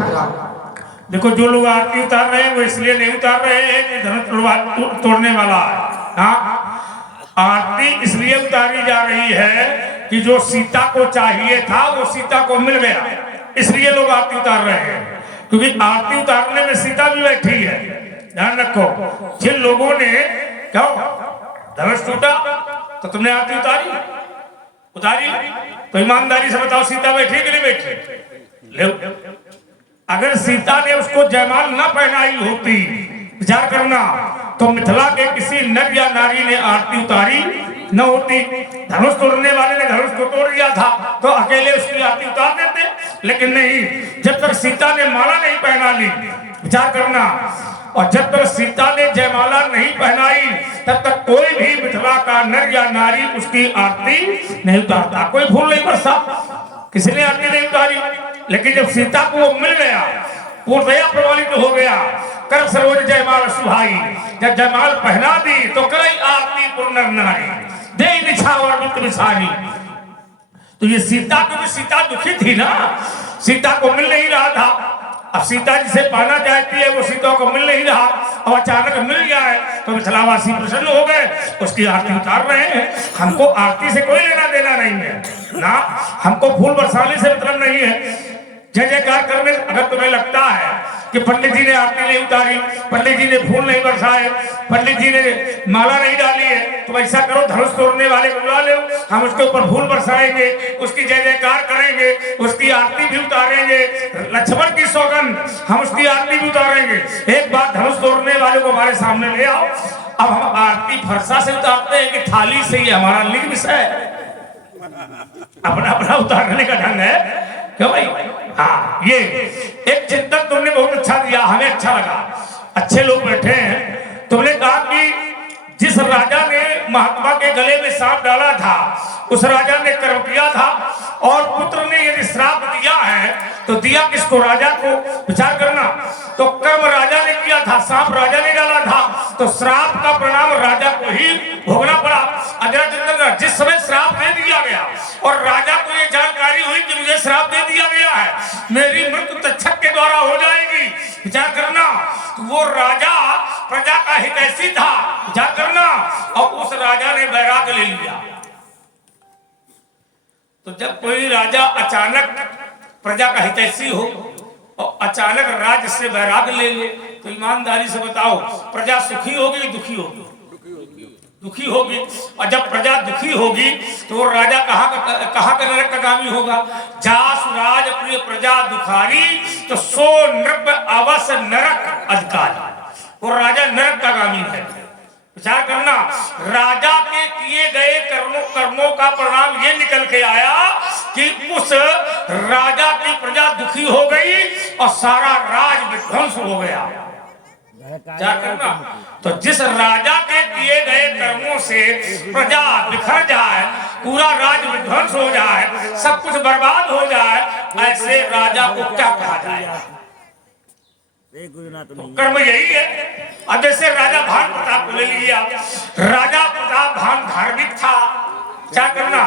देखो, जो लोग आरती उतार रहे हैं वो इसलिए नहीं उतार रहे हैं कि धनुष तोड़ने वाला है। हाँ, आरती इसलिए उतारी जा रही है कि जो सीता को चाहिए था वो सीता को मिल गया, इसलिए लोग आरती उतार रहे हैं। क्योंकि आरती उतारने में सीता भी बैठी है। ध्यान रखो, जिन लोगों ने क्या धनुष टूटा तो तुमने आरती उतारी तो ईमानदारी से बताओ सीता बैठी कि नहीं बैठी? ले, अगर सीता ने उसको जयमाल न पहनाई होती, विचार करना, तो मिथिला के किसी नर या नारी ने आरती उतारी न होती। धनुष तोड़ने वाले ने धनुष को तोड़ दिया था तो अकेले उसकी आरती उतार देते, लेकिन नहीं, जब तक सीता ने माला नहीं पहना ली, विचार करना, और जब तक सीता ने जयमाला नहीं पहनाई तब तक कोई भी मिथिला का नर या नारी उसकी आरती नहीं उतारता। कोई फूल नहीं बरसा, किसी ने आरती नहीं उतारी। लेकिन जब सीता को वो मिल गया, पूर्णतया प्रमाणित हो गया, कर सरोज जयमाल सुहाई, जब जयमाल पहना दी तो करई आरती पूर्ण नारी दे निछावर मित्र विसारी। तो ये सीता, क्योंकि सीता दुखी थी ना, सीता को मिल नहीं रहा था। अब सीता जिसे पाना चाहती है वो सीता को मिल नहीं रहा, और अचानक मिल गया है तो मिथिलावासी प्रसन्न हो गए, उसकी आरती उतार रहे हैं। हमको आरती से कोई लेना देना नहीं है ना, हमको फूल बरसाने से मतलब नहीं है। जय जयकार करने, अगर तुम्हें लगता है कि पंडित जी ने आरती नहीं उतारी, पंडित जी ने फूल नहीं बरसाए, पंडित जी ने माला नहीं डाली है, तो ऐसा करो, धनुष तोड़ने वाले को बुला लो, हम उसके ऊपर फूल बरसाएंगे, उसकी जय जयकार करेंगे, उसकी आरती भी उतारेंगे, लक्ष्मण की सौगंध, हम उसकी आरती भी उतारेंगे। एक बार धनुष तोड़ने वाले को हमारे सामने ले आओ। अब हम आरती फरसा से उतारते हैं कि थाली से? ही हमारा लिंग विषय है, अपना अपना उतारने का ढंग है। क्यों भाई? हाँ, ये एक चिंतन तुमने बहुत अच्छा दिया, हमें अच्छा लगा। अच्छे लोग बैठे हैं। तुमने कहा कि जिस राजा ने महात्मा के गले में सांप डाला था उस राजा ने कर्म किया था, और पुत्र ने यदि श्राप दिया है तो दिया किसको? राजा को। विचार करना, तो कर्म राजा ने किया था, सांप राजा ने डाला था, तो श्राप का परिणाम राजा को ही भोगना पड़ा। अजरा चंद्र, जिस समय श्राप दे दिया गया और राजा को ये जानकारी हुई कि मुझे श्राप दे दिया गया है, मेरी मृत्यु तक्षक के द्वारा हो जाएगी, विचार करना, तो वो राजा प्रजा का हितैषी था, विचार करना, और उस राजा ने वैराग्य ले लिया। तो जब कोई राजा अचानक प्रजा का हितैषी हो और अचानक राज्य से वैराग्य ले ले तो ईमानदारी से बताओ, प्रजा सुखी होगी कि दुखी होगी? दुखी होगी। और जब प्रजा दुखी होगी तो वो राजा कहाँ का नरकगामी होगा? जासु राज प्रिय प्रजा दुखारी, तो सो नृप अवश्य नरक अधिकारी। वो राजा नरक का गामी है। विचार करना, राजा के किए गए कर्मों का परिणाम ये निकल के आया कि उस राजा की प्रजा दुखी हो गई और सारा राज विध्वंस हो गया। क्या करना? तो जिस राजा के किए गए कर्मों से प्रजा बिखर जाए, पूरा राज विध्वंस हो जाए, सब कुछ बर्बाद हो जाए, ऐसे राजा को क्या कहा जाए? तो कर्म यही है। अब जैसे राजा भान प्रताप को ले लिया, राजा प्रताप भान धार्मिक था। क्या करना?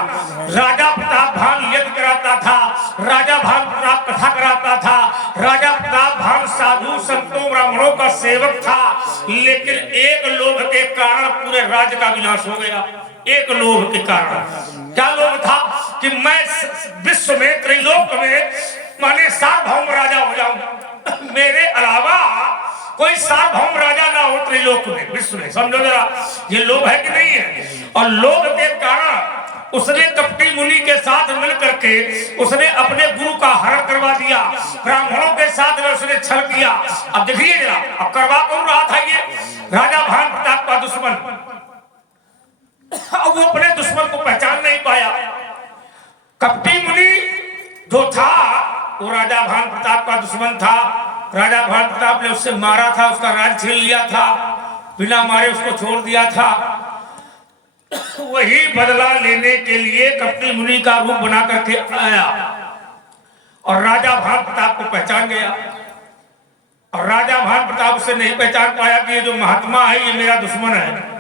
राजा प्रताप भान यज्ञ कराता था, राजा भान प्रताप कथा कराता था, राजा प्रताप भान साधु संतों ब्राह्मणों का सेवक था। लेकिन एक लोभ के कारण पूरे राज्य का विनाश हो गया। एक लोभ के कारण। क्या लोभ था? कि मैं विश्व में, त्रिलोक में माने सार्वभौम राजा हो जाऊं, मेरे अलावा कोई सार्वभौम राजा ना हो त्रिलोक में, विश्व में। समझो जरा, ये लोभ है कि नहीं है? और लोभ के कारण उसने कपटी मुनि के साथ मिलकर के उसने अपने गुरु का हरण करवा दिया। ब्राह्मणों के साथ में उसने छल किया। अब देखिए जरा, अब करवा कौन रहा था? ये राजा भान प्रताप का दुश्मन। अब वो अपने दुश्मन को पहचान नहीं पाया। कपटी मुनि जो था वो राजा भान प्रताप का दुश्मन था। राजा भान प्रताप ने उससे मारा था, उसका राज छीन लिया था, बिना मारे उसको छोड़ दिया था। वही बदला लेने के लिए कपटी मुनि का रूप बना करके आया और राजा भान प्रताप को पहचान गया। और राजा भान प्रताप उसे नहीं पहचान पाया कि ये जो महात्मा है ये मेरा दुश्मन है।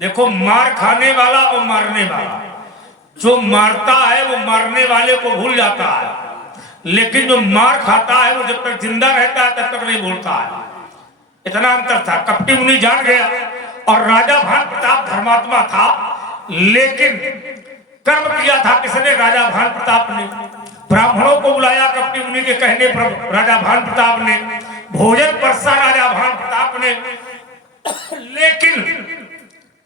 देखो, मार खाने वाला और मारने वाला, जो मारता है वो मारने वाले को भूल जाता है, लेकिन जो मार खाता है वो जब तक जिंदा रहता है तब तक नहीं भूलता है। इतना अंतर था। कपटी मुनि जान गया। और राजा भान प्रताप धर्मात्मा था, लेकिन कर्म किया था किसने? राजा भान प्रताप ने। ब्राह्मणों को बुलाया कपटी मुनि के कहने पर राजा भान प्रताप ने, भोजन परसा राजा भान प्रताप ने। लेकिन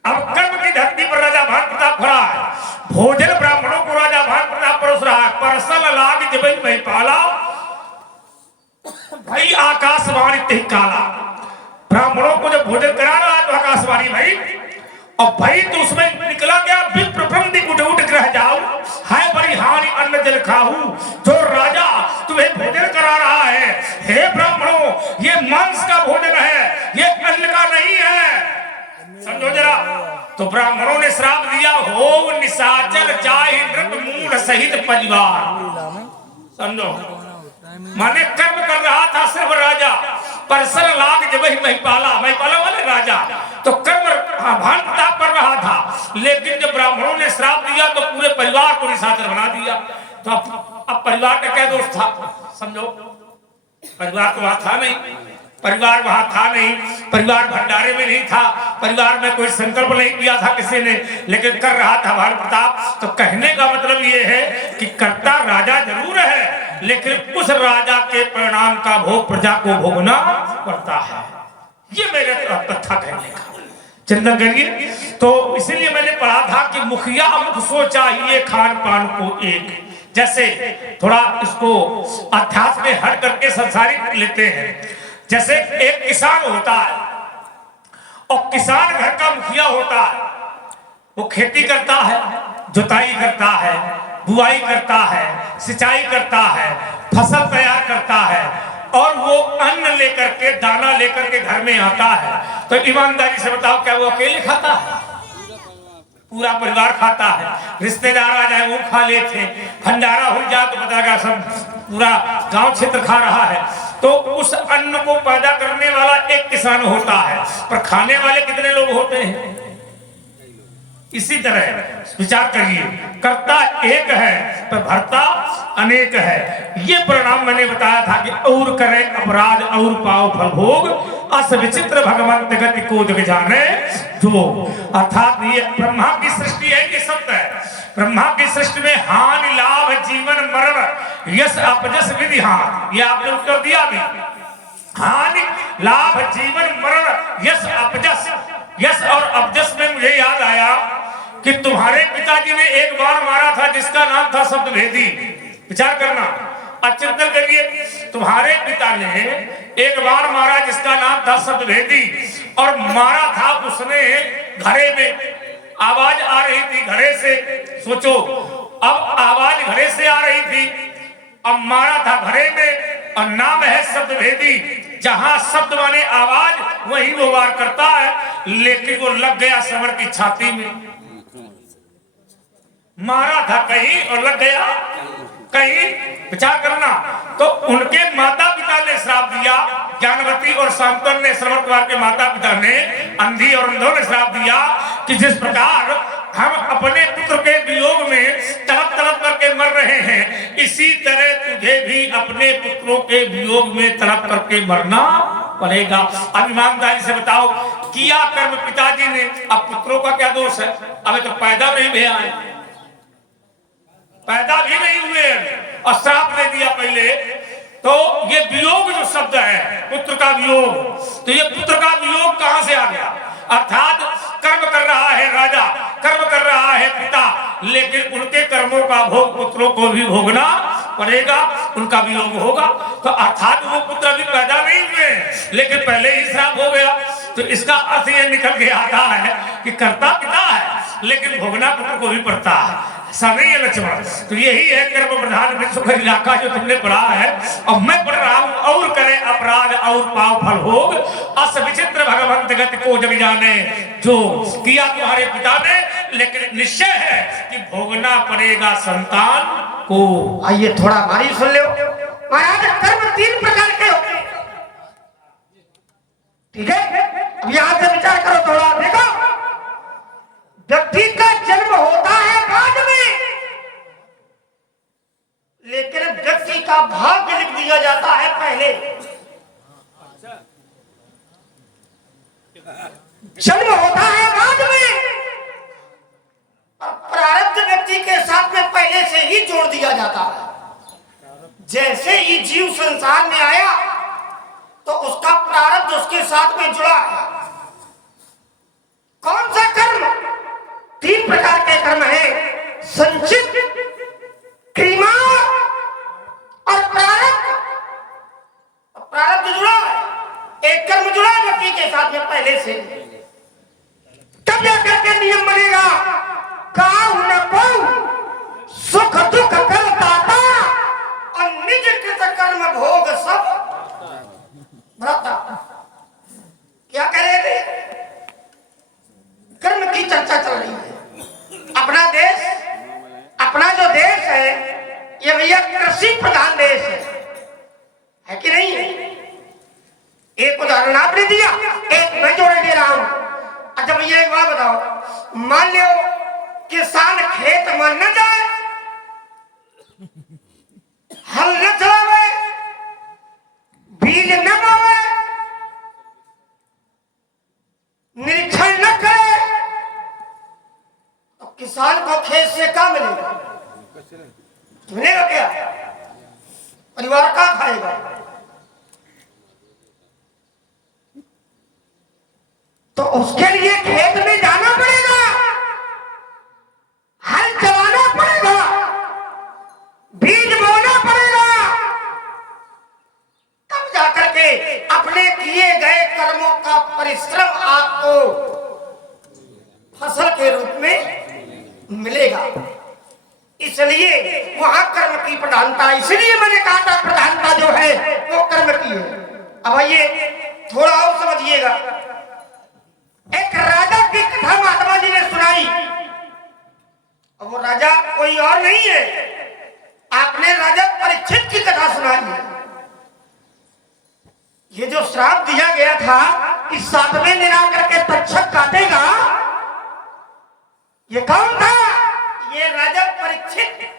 अब कर्म की धरती पर राजा भान प्रताप खड़ा है। भोजन ब्राह्मणों को राजा भान प्रताप परोस रहा है। परसल लाग जब मैं पाला, भाई आकाशवाणी ते काला। ब्राह्मणों को जब भोजन करा रहा है तो आकाशवाणी भाई, और भाई तो उसमें निकला क्या? विप्र प्रंदि उठ उठ रह जाऊं, है बड़ी हानि अन्न जल खाऊं। जो राजा तुम्हें भोजन करा रहा है, हे ब्राह्मणों, ये मांस का भोजन है, ये अन्न का नहीं है। समझो जरा। तो ब्राह्मणों ने श्राप दिया, हो निशाचर जाहि नृप मूढ़ सहित परिवार। समझो, माने कर्म कर रहा था सिर्फ राजा, परसल लाग जब महिपाला वाले राजा तो कर्म भान प्रताप कर रहा था। लेकिन जब ब्राह्मणों ने श्राप दिया तो पूरे परिवार को निशाचर बना दिया। तो अब परिवार का क्या दोष था? समझो, परिवार तो वहां था नहीं, परिवार वहां था नहीं, परिवार भंडारे में नहीं था, परिवार में कोई संकल्प नहीं किया था किसी ने, लेकिन कर रहा था भान प्रताप। तो कहने का मतलब ये है कि कर्ता राजा जरूर है, लेकिन उस राजा के परिणाम का भोग प्रजा को भोगना पड़ता है। ये मेरे तथ्य कहने का चिंतन करिए। तो इसीलिए मैंने पढ़ा था कि मुखिया मुख सो चाहिए खान पान को एक। जैसे थोड़ा इसको अध्यात्म में हट करके संसारिक लेते हैं। जैसे एक किसान होता है और किसान घर का मुखिया होता है। वो खेती करता है, जुताई करता है, बुआई करता है, सिंचाई करता है, फसल तैयार करता है और वो अन्न लेकर के, दाना लेकर के घर में आता है। तो ईमानदारी से बताओ, क्या वो अकेले खाता है? पूरा परिवार खाता है। रिश्तेदार आ जाए वो खा लेते हैं, भंडारा हो जाए तो बताएगा सब पूरा गांव क्षेत्र खा रहा है। तो उस अन्न को पैदा करने वाला एक किसान होता है, पर खाने वाले कितने लोग होते हैं? इसी तरह विचार करिए, कर्ता एक है पर भर्ता अनेक है। ये परिणाम मैंने बताया था कि और करे अपराध और पाओ फल भोग, अस विचित्र भगवंत गति को जग जाने जो। अर्थात ये ब्रह्मा की सृष्टि है, ये शब्द है। ब्रह्मा की सृष्टि में हानि लाभ जीवन मरण यश अपजस विधि हान, ये आपने उत्तर दिया भी। हानि लाभ जीवन मरण यश अपजस। यश और अपजस में मुझे याद आया कि तुम्हारे पिताजी ने एक बार मारा था जिसका नाम था शब्दभेदी। विचार करना, चिंतन करिए। तुम्हारे पिता ने एक बार मारा जिसका नाम था शब्दभेदी, और मारा था उसने घरे में। आवाज आ रही थी घरे से। सोचो, अब आवाज घरे से आ रही थी, अब मारा था घरे में, और नाम है शब्दभेदी। जहां शब्द माने आवाज, वही वो वार करता है, लेकिन वो लग गया समर की छाती में। मारा था कहीं और लग गया कहीं। विचार करना। तो उनके माता पिता ने श्राप दिया, ज्ञानवती और शांतन ने, श्रवण कुमार के माता पिता ने, अंधी और अंधों ने श्राप दिया कि जिस प्रकार हम अपने पुत्र के वियोग में तड़प तड़प करके मर रहे हैं, इसी तरह तुझे भी अपने पुत्रों के वियोग में तड़प करके मरना पड़ेगा। अब ईमानदारी से बताओ, किया कर्म पिताजी ने, अब पुत्रों का क्या दोष है? अबे तो पैदा नहीं हुए हैं, पैदा भी नहीं हुए और श्राप दे दिया पहले। तो ये वियोग जो शब्द है, पुत्र का वियोग, तो ये पुत्र का वियोग कहां से आ गया? अर्थात कर्म कर रहा है राजा, कर्म कर रहा है पिता, लेकिन उनके कर्मों का भोग पुत्रों को भी भोगना पड़ेगा, उनका वियोग होगा। तो अर्थात वो पुत्र अभी पैदा नहीं हुए, लेकिन पहले ही श्राप हो गया। तो इसका अर्थ ये निकल के आता है कि करता पिता है, लेकिन भोगना पुत्र को भी पड़ता है। नहीं है लक्ष्मण। तो यही है कर्म प्रधान विश्व का इलाका जो तुमने पढ़ा है, और मैं पढ़ रहा हूं। और करे अपराध और पाव फल भोग, अस विचित्र भगवंत गति को जग जाने। जो किया तुम्हारे पिता ने, लेकिन निश्चय है कि भोगना पड़ेगा संतान को। आइए थोड़ा हमारी सुन लो। महाराज, कर्म 3 प्रकार के होते हैं, ठीक है? अब यहां से विचार करो थोड़ा। देखो, व्यक्ति का जन्म होता है बाद में, लेकिन व्यक्ति का भाग्य लिख दिया जाता है पहले। जन्म होता है बाद में, और प्रारब्ध व्यक्ति के साथ में पहले से ही जोड़ दिया जाता है। जैसे ही जीव संसार में आया, तो उसका प्रारब्ध उसके साथ में जुड़ा है। कौन सा कर्म? 3 प्रकार के कर्म है, संचित, क्रियाओं और प्रारब्ध। प्रारब्ध जुड़ा है, एक कर्म जुड़ा है व्यक्ति के साथ में पहले से, तब जाकर के नियम बनेगा। काहू न पाऊ सुख दुख कर दाता, और निज कृत कर्म भोग सब भ्राता। क्या करेंगे? कर्म की चर्चा चल रही है। अपना देश, अपना जो देश है, ये भैया कृषि प्रधान देश है कि नहीं? एक उदाहरण आपने दिया, एक मैं जोड़ दे रहा हूं। अच्छा भैया, एक बात बताओ, मान लो किसान खेत में न जाए, हल न चलावे, बीज न बोवे, निरीक्षण न करे, तो किसान को खेत से क्या मिलेगा? मिलेगा क्या? परिवार का खाएगा? तो उसके लिए खेत में जाना पड़ेगा, हल चलाना पड़ेगा, बीज बोना पड़ेगा, तब जाकर के अपने किए गए कर्मों का परिश्रम आपको फसल के रूप में मिलेगा। इसलिए वहां कर्म की प्रधानता, इसलिए मैंने कहा था प्रधानता जो है वो कर्म की है। अब आइए थोड़ा और समझिएगा। एक राजा की कथा महात्मा जी ने सुनाई। अब वो राजा कोई और नहीं है, आपने राजा परीक्षित की कथा सुनाई है। ये जो श्राप दिया गया था कि 7वें दिन आकर के तक्षक काटेगा, ये कौन था? ये राजा परीक्षित।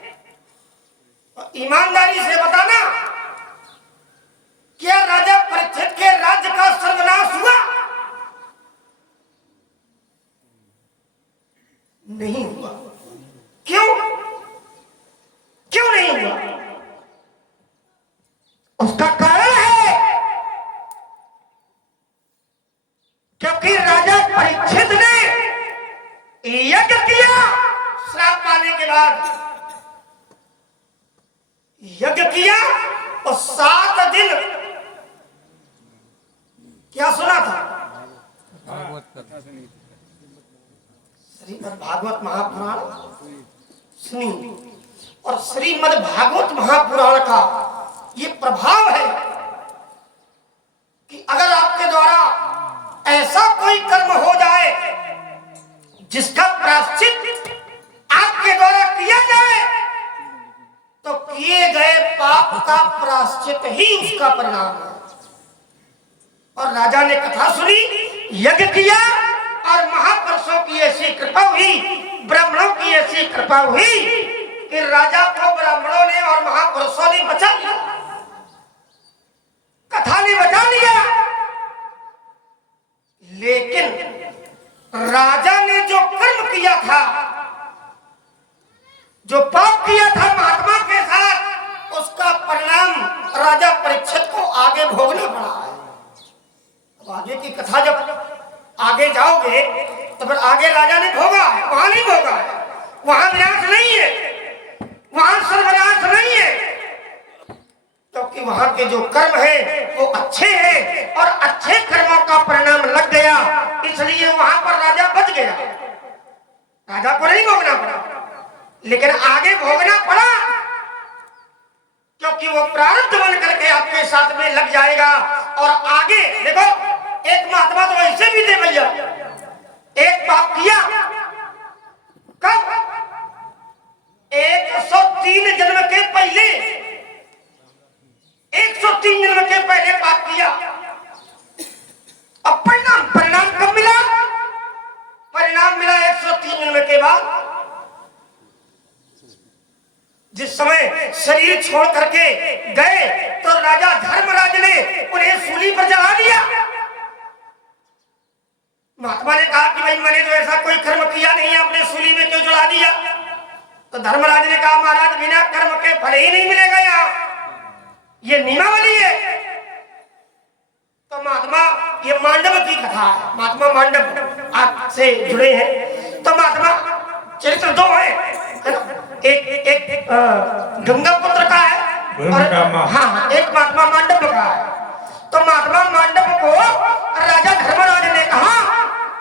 ईमानदारी से बताना, क्या राजा परीक्षित के राज्य का सर्वनाश हुआ? नहीं हुआ। क्यों? क्यों नहीं हुआ? उसका कारण है यज्ञ किया और 7 दिन क्या सुना था? श्रीमद् भागवत महापुराण सुनी। और श्रीमद् भागवत महापुराण का ये प्रभाव है कि अगर आपके द्वारा ऐसा कोई कर्म हो जाए जिसका प्रायश्चित आपके द्वारा किया जाए, तो किए गए पाप का प्रायश्चित ही उसका परिणाम है। और राजा ने कथा सुनी, यज्ञ किया और महापुरुषों की ऐसी कृपा हुई, ब्राह्मणों की ऐसी कृपा हुई कि राजा को ब्राह्मणों ने और महापुरुषों ने बचा लिया, कथा ने बचा लिया। लेकिन राजा ने जो कर्म किया था, जो पाप किया था महात्मा के साथ, उसका परिणाम राजा परीक्षित को आगे भोगना पड़ा है। अब आगे की कथा जब आगे जाओगे तो फिर आगे राजा ने भोगा है, वहां नहीं भोगा है, वहां विनाश नहीं है, वहां सर्वनाश नहीं है, क्योंकि वहां के जो कर्म है वो अच्छे हैं और अच्छे कर्मों का परिणाम लग गया, इसलिए वहां पर राजा बच गया। राजा को नहीं भोगना पड़ा, लेकिन आगे भोगना पड़ा, क्योंकि वो प्रारब्ध बन करके आपके साथ में लग जाएगा। और आगे देखो, एक महात्मा तो ऐसे भी दे भैया, एक पाप किया कब? 103 जन्म के पहले, 103 जन्म के पहले पाप किया। अब परिणाम कब मिला? परिणाम मिला 103 जन्म के बाद, जिस समय शरीर छोड़ करके गए तो राजा धर्मराज ने उन्हें सूली पर जला दिया। महात्मा ने कहा कि भाई मैंने तो ऐसा कोई कर्म किया नहीं, आपने सूली में क्यों जला दिया? तो धर्मराज ने कहा महाराज बिना कर्म के फल ही नहीं मिलेगा, यहाँ ये नियमावली है। तो महात्मा, ये मांडव की कथा है, महात्मा मांडव आपसे जुड़े हैं। तो महात्मा चरित्र 2 है, एक गंगा पुत्र का है और हाँ एक महात्मा मांडव का है। तो महात्मा मांडव को राजा धर्मराज ने कहा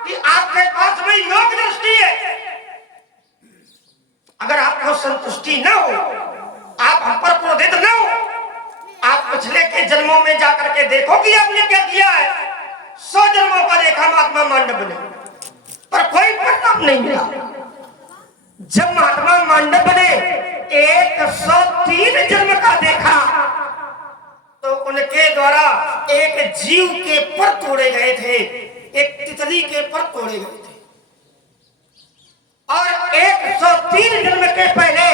कि आपके पास में योग दृष्टि है, अगर आपको संतुष्टि न हो, आप हम पर क्रोधित न हो, आप पिछले के जन्मों में जाकर के देखो कि आपने क्या किया है। 100 जन्मों का देखा महात्मा मांडव ने, पर कोई परिणाम नहीं मिला। जब महात्मा मांडव ने 103 जन्म का देखा, तो उनके द्वारा एक जीव के पर तोड़े गए थे, एक तितली के पर तोड़े गए थे। और 103 जन्म के पहले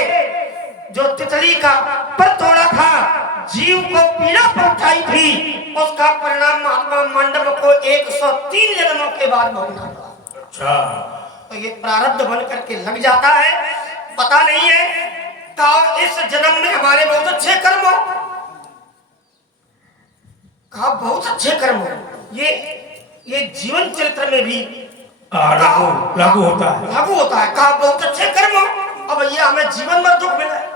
जो तितली का पर तोड़ा था, जीव को पीड़ा पहुंचाई थी, उसका परिणाम महात्मा मांडव को 103 जन्मों के बाद भोगना पड़ा। अच्छा, तो ये प्रारब्ध बन करके लग जाता है, पता नहीं है कहा इस जन्म में हमारे बहुत अच्छे कर्म हो, कहा बहुत अच्छे कर्म हो। ये जीवन चरित्र में भी लागू होता है, लागू होता है। कहा बहुत अच्छे कर्म हो, अब ये हमें जीवन में दुख मिला है।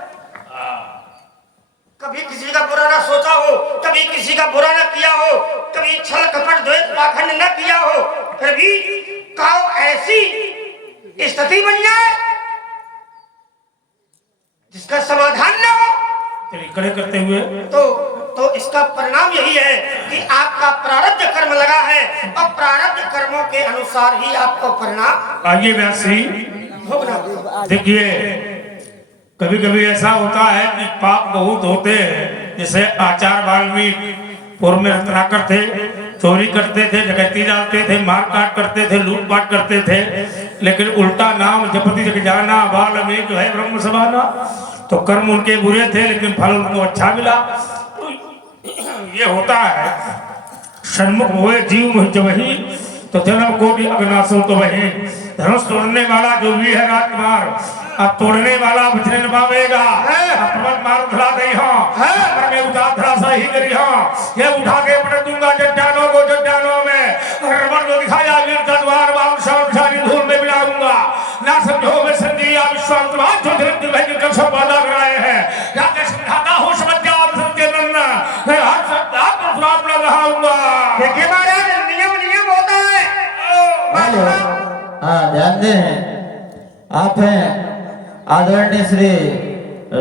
कभी किसी का बुरा ना सोचा हो, कभी किसी का बुरा ना किया हो, कभी छल कपट द्वेष पाखंड न किया हो, फिर भी कहा ऐसी स्थिति बन जाए जिसका समाधान न हो, खड़े करते हुए तो इसका परिणाम यही है कि आपका प्रारब्ध कर्म लगा है और प्रारब्ध कर्मों के अनुसार ही आपको परिणाम आगे व्यासी भोगना होगा। देखिए, कभी कभी ऐसा होता है कि पाप बहुत होते हैं, जैसे आचार्य वाल्मीकि पूर्व में रत्नाकर थे, चोरी करते थे, डकैती डालते थे, मारकाट करते थे, लूटपाट करते थे, लेकिन उल्टा नाम जपति जग जाना वाल्मीकि है ब्रह्म समाना। तो कर्म उनके बुरे थे लेकिन फल उनको अच्छा मिला। तो ये होता है, सन्मुख हुए जीव जब वही, तो जन्म कोटि अग्नासो तो वही। धनुष तोड़ने वाला जो भी है राजकुमार, अब तोड़ने वाला बचने न पावेगा। पर्वत मार उठा दई पर मैं उठा धरा सही करी ये उठा के पटक दूंगा चट्टानों को, चट्टानों में रमण को दिखाया वीर तलवार बाल धूल में मिलाऊंगा। ना समझो मैं संजीव विश्वास जो धरती भाई के सब वादा कराए हैं, राजा समझाता हूँ चाहते हैं, आप हैं आदरणीय श्री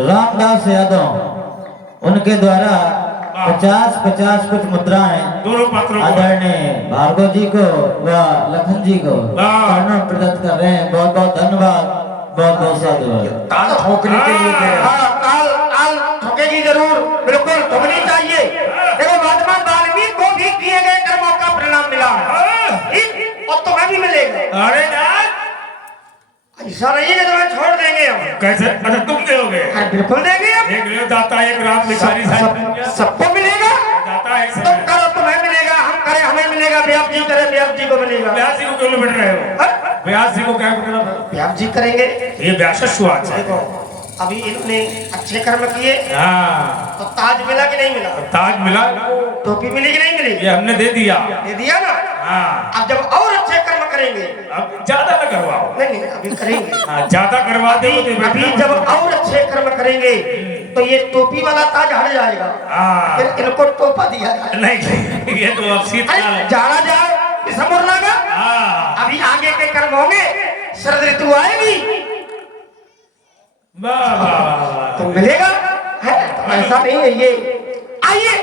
रामदास यादव, उनके द्वारा 50-50 कुछ मुद्राएं दोनों पात्रों को आदरणीय भार्गव जी को व लखन जी को कर्णन प्रदत्त कर रहे हैं। बहुत बहुत धन्यवाद, बहुत बहुत साधुवाद। ताल ठोकने के लिए कह रहे हैं। हाँ, ताल ठोकेगी जरूर, बिल्कुल ठोकनी चाहिए। देखो महात्मा वाल्मीकि को भी किए गए कर्मों का परिणाम मिला और तुम्हें भी मिलेगा। अरे यार ऐसा नहीं है तुम्हें छोड़ देंगे हम। कैसे? अच्छा तुम दोगे? अरे बिल्कुल देंगे हम। एक ले दाता एक राम भिखारी सबको मिलेगा। दाता है तुम करो तुम्हें मिलेगा, हम करें हमें मिलेगा, व्यास जी करे व्यास जी को मिलेगा। व्यास जी को क्यों बैठ रहे हो? व्यास जी को क्या करना? व्यास जी करेंगे। ये व्यासस्वाद है। देखो अभी इन्होंने अच्छे कर्म किए हाँ, तो ताज मिला कि नहीं मिला? ताज मिला, टोपी मिली कि नहीं मिली? ये हमने दे दिया। दे दिया ना। हाँ, अब जब और अच्छे कर्म करेंगे, अब ज्यादा न करवाओ। नहीं नहीं अभी करेंगे। हाँ, ज्यादा करवा दे अभी जब और अच्छे कर्म करेंगे तो ये टोपी वाला ताज हट जाएगा। हाँ, फिर इनको टोपा दिया जाएगा। नहीं ये तो अब शीतकाल है। जाड़ा जाए समरना का। हाँ, अभी आगे के कर्म होंगे, शरद ऋतु आएगी वाह वाह वाह। तो मिलेगा है। तो ऐसा नहीं है ये। आइए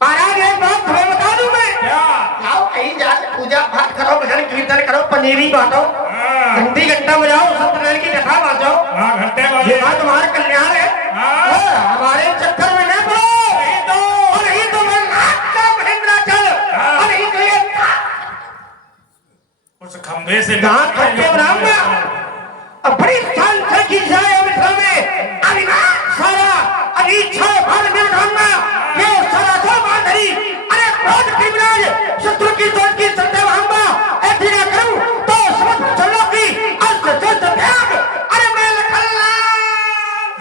महाराज एक बात तुम्हें बता दूं मैं। क्या? आओ कहीं जाके पूजा पाठ करो, भजन कीर्तन करो, पनीरी बांटो, हाँ, घंटी घंटा बजाओ, सत्यनारायण की कथा बांटो। हाँ, घंटे ये वाले बात तुम्हारा कल्याण है। हाँ। हमारे चक्कर में न पड़ो। नहीं तो और नहीं तो मैं लाख का महेंद्राचल। हाँ। और नहीं तो ये उस खंभे से दांत खट्टे बनाऊंगा और बड़ी शान से की जाए मिथिला में अविनाश सारा अनिच्छा भार में उठाऊंगा। ये सारा जो माधरी अरे बहुत क्रिमिनल शत्रु की सोच की सत्य भांगा ऐसी ना करूं तो समझ चलो की अंत से त्याग। अरे मैं लखल्ला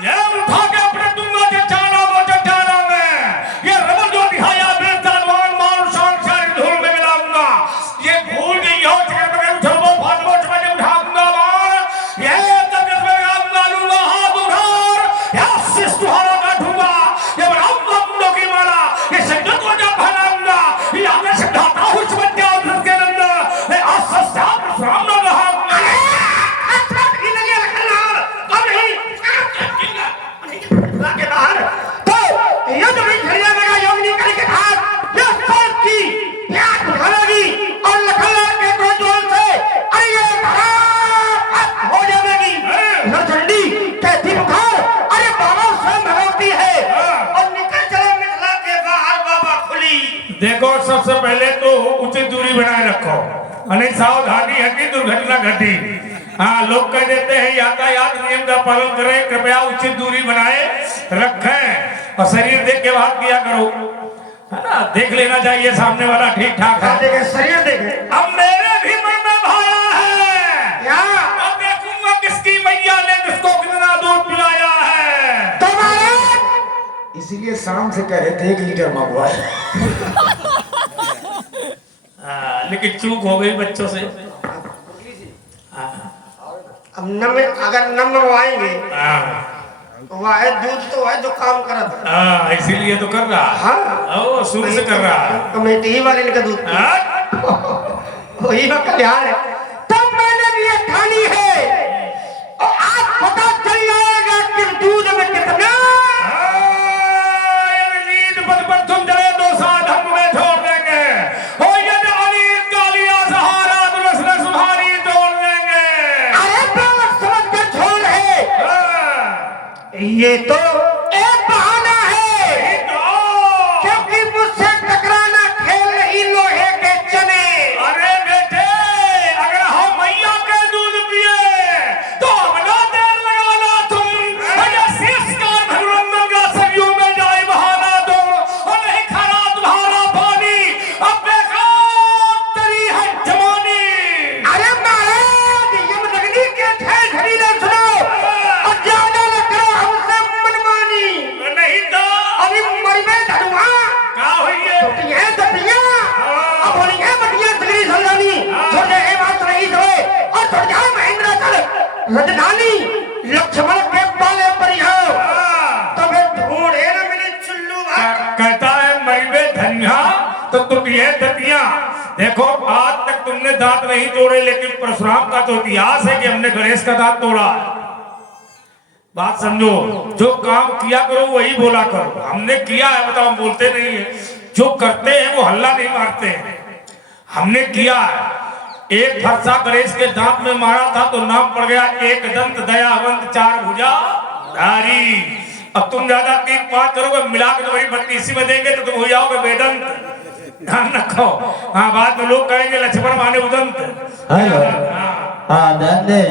ये उठा के अपने दूंगा चट्टाना में ये रमन जो दिखाया बेजानवान मार शान सारी धूल में मिलाऊंगा। ये भूल गई हो चक्कर में उठाऊंगा फाटमो चमने उठाऊंगा मार ये तकत में आऊंगा लूंगा हाथ उधार या शिष्ट हारा काटूंगा ये बनाऊंगा मुंडों की माला ये संगत को जब भलाऊंगा ये आगे से ढाता हूँ समझ जाओ के अंदर मैं आसस्ता प्रसाम न रहाऊंगा। की लगे लखल्ला अब नहीं के बाहर तो ये तो नहीं खरीदा मेरा योगिनी करके हाथ ये सोच की प्यास उठाएगी और लखल्ला के क्रोध से अरे ये खराब हो जाएगी। नरचंडी कहती बुखार अरे बाबा स्वयं भगवती है और निकल चलो मिथिला के बाहर बाबा खुली। देखो सबसे पहले तो उचित दूरी बनाए रखो, अनेक सावधानी हटी दुर्घटना घटी। हाँ, लोग कह देते हैं यातायात नियम का पालन करें, कृपया उचित दूरी बनाए रखें और शरीर देख के बात किया करो, है ना। देख लेना चाहिए सामने वाला ठीक ठाक है। देखे शरीर देखे अब मेरे भी मन में भाया है क्या अब देखूंगा किसकी मैया ने किसको कितना दूध पिलाया है। तुम्हारे इसीलिए शाम से कह रहे थे 1 लीटर मंगवाओ। लेकिन चूक हो गई बच्चों से। अब नम अगर न मंगवाएंगे हाँ, तो वह है दूध तो है जो काम करता है। हाँ, इसीलिए तो कर रहा है। हाँ ओ, शुरू से कर रहा है। कमेटी ही वाले का दूध हाँ? वही ना कल्याण है। तब मैंने भी ये ठानी है और आज पता चल जाएगा कि दूध में कितना नींद पद पर तुम जले दो साथ हम में छोड़ देंगे ओ ये अनीत कालिया सहारा दुरस न सुधारी तोड़ देंगे। अरे बात समझ कर छोड़ है। हाँ, ये तो एक बहाना है क्योंकि मुझसे टकराना खेल नहीं लोहे के चने। अरे बेटे अगर हम मैया के दूध पिए तो अब ना देर लगाना तुम अरे शीर्षकार भगवंदन का सरयू में जाए बहाना तुम और नहीं खरा तुम्हारा पानी अब बेकार तेरी है जवानी। अरे महाराज यमदग्नि के छह झड़ीले सुनो और ज्यादा न करो हमसे मनमानी। नहीं तो अभी मरी में धनुआ क्या हुई है? टूटियां दतियां अब बोली है मटियां सगरी सलदानी छोड़ दे हे बात नहीं सोए और छोड़ जाए महेंद्राचल रजधानी लक्ष्मण के पाले पर हो तो फिर ढूंढे न मिले चुल्लू भाई। कहता है मरीबे धनिया तो तुम ये दतिया देखो आज तक तुमने दांत नहीं तोड़े, लेकिन परशुराम का तो इतिहास है कि हमने गणेश का दांत तोड़ा है। बात समझो, जो काम किया करो वही बोला करो। हमने किया है, बताओ, हम बोलते नहीं है। जो करते हैं वो हल्ला नहीं मारते हैं। हमने किया है। एक फरसा गणेश के दांत में मारा था तो नाम पड़ गया एक दंत दयावंत चार भुजा धारी। अब तुम ज्यादा 3-5 करोगे, मिला के तुम्हारी 32 में देंगे तो तुम हो जाओगे बेदंत। ध्यान रखो। हाँ, बाद में लोग कहेंगे लक्ष्मण माने उदंत। हेलो, हाँ ध्यान दे।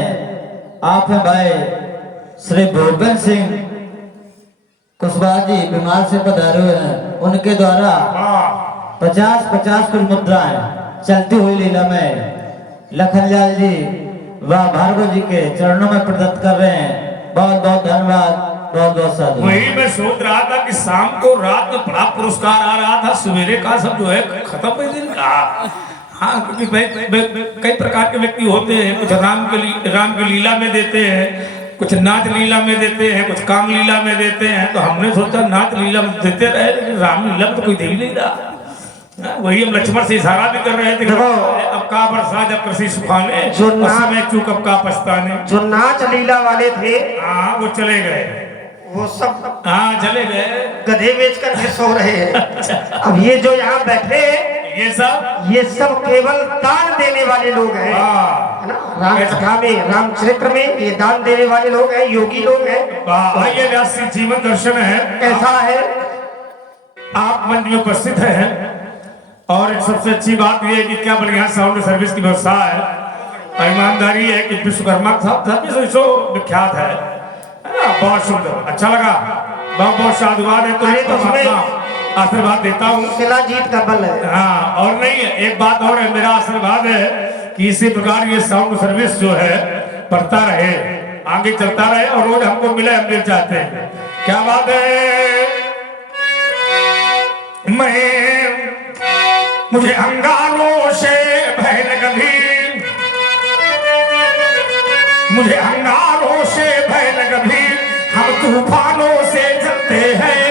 आप हैं भाई श्री भूपेंद्र सिंह कुशवाहा जी, बीमार से पधारे हुए हैं। उनके द्वारा 50-50 कुछ मुद्राएं चलती हुई लीला में लखनलाल जी व भार्गव जी के चरणों में प्रदत्त कर रहे हैं। बहुत बहुत धन्यवाद, बहुत बहुत साधु। वही मैं सोच रहा था कि शाम को रात में बड़ा पुरस्कार आ रहा था, सवेरे का सब जो है खत्म हो दिन का। हाँ, क्योंकि कई प्रकार के व्यक्ति होते हैं। कुछ राम की लीला में देते हैं, कुछ नाच लीला में देते हैं, कुछ काम लीला में देते हैं। तो हमने सोचा नाच लीला में देते रहे, लेकिन राम लीला में तो कोई दे ही नहीं रहा। वही हम लक्ष्मण से इशारा भी कर रहे थे, अब का बरसा जब कृषि सुखाने, जो नाच में चूक अब का पछताने। जो नाच लीला वाले थे, हाँ, वो चले गए। वो सब हाँ, चले गए, गधे बेच करके सो रहे हैं। अब ये जो यहाँ बैठे हैं, ये सब केवल दान देने वाले लोग हैं, है ना। राम कथा में, रामचरित्र में ये दान देने वाले लोग हैं, योगी लोग हैं। ये व्यास जीवन दर्शन है। कैसा है? आप मंच में उपस्थित हैं और एक सबसे अच्छी बात यह है कि क्या बढ़िया साउंड सर्विस की व्यवस्था है और ईमानदारी है कि विश्वकर्मा सर्विस विख्यात है। बहुत सुंदर, अच्छा लगा, बहुत बहुत साधुवाद है। तो उसमें आशीर्वाद देता हूँ, शिलाजीत का बल है। हाँ, और नहीं, एक बात और है, मेरा आशीर्वाद है कि इसी प्रकार ये साउंड सर्विस जो है बढ़ता रहे, आगे चलता रहे और रोज हमको मिले, हम मिल चाहते हैं। क्या बात है। मुझे अंगारों से भय गंभीर, मुझे अंगारों से भय गंभीर, हम तूफानों से चलते हैं।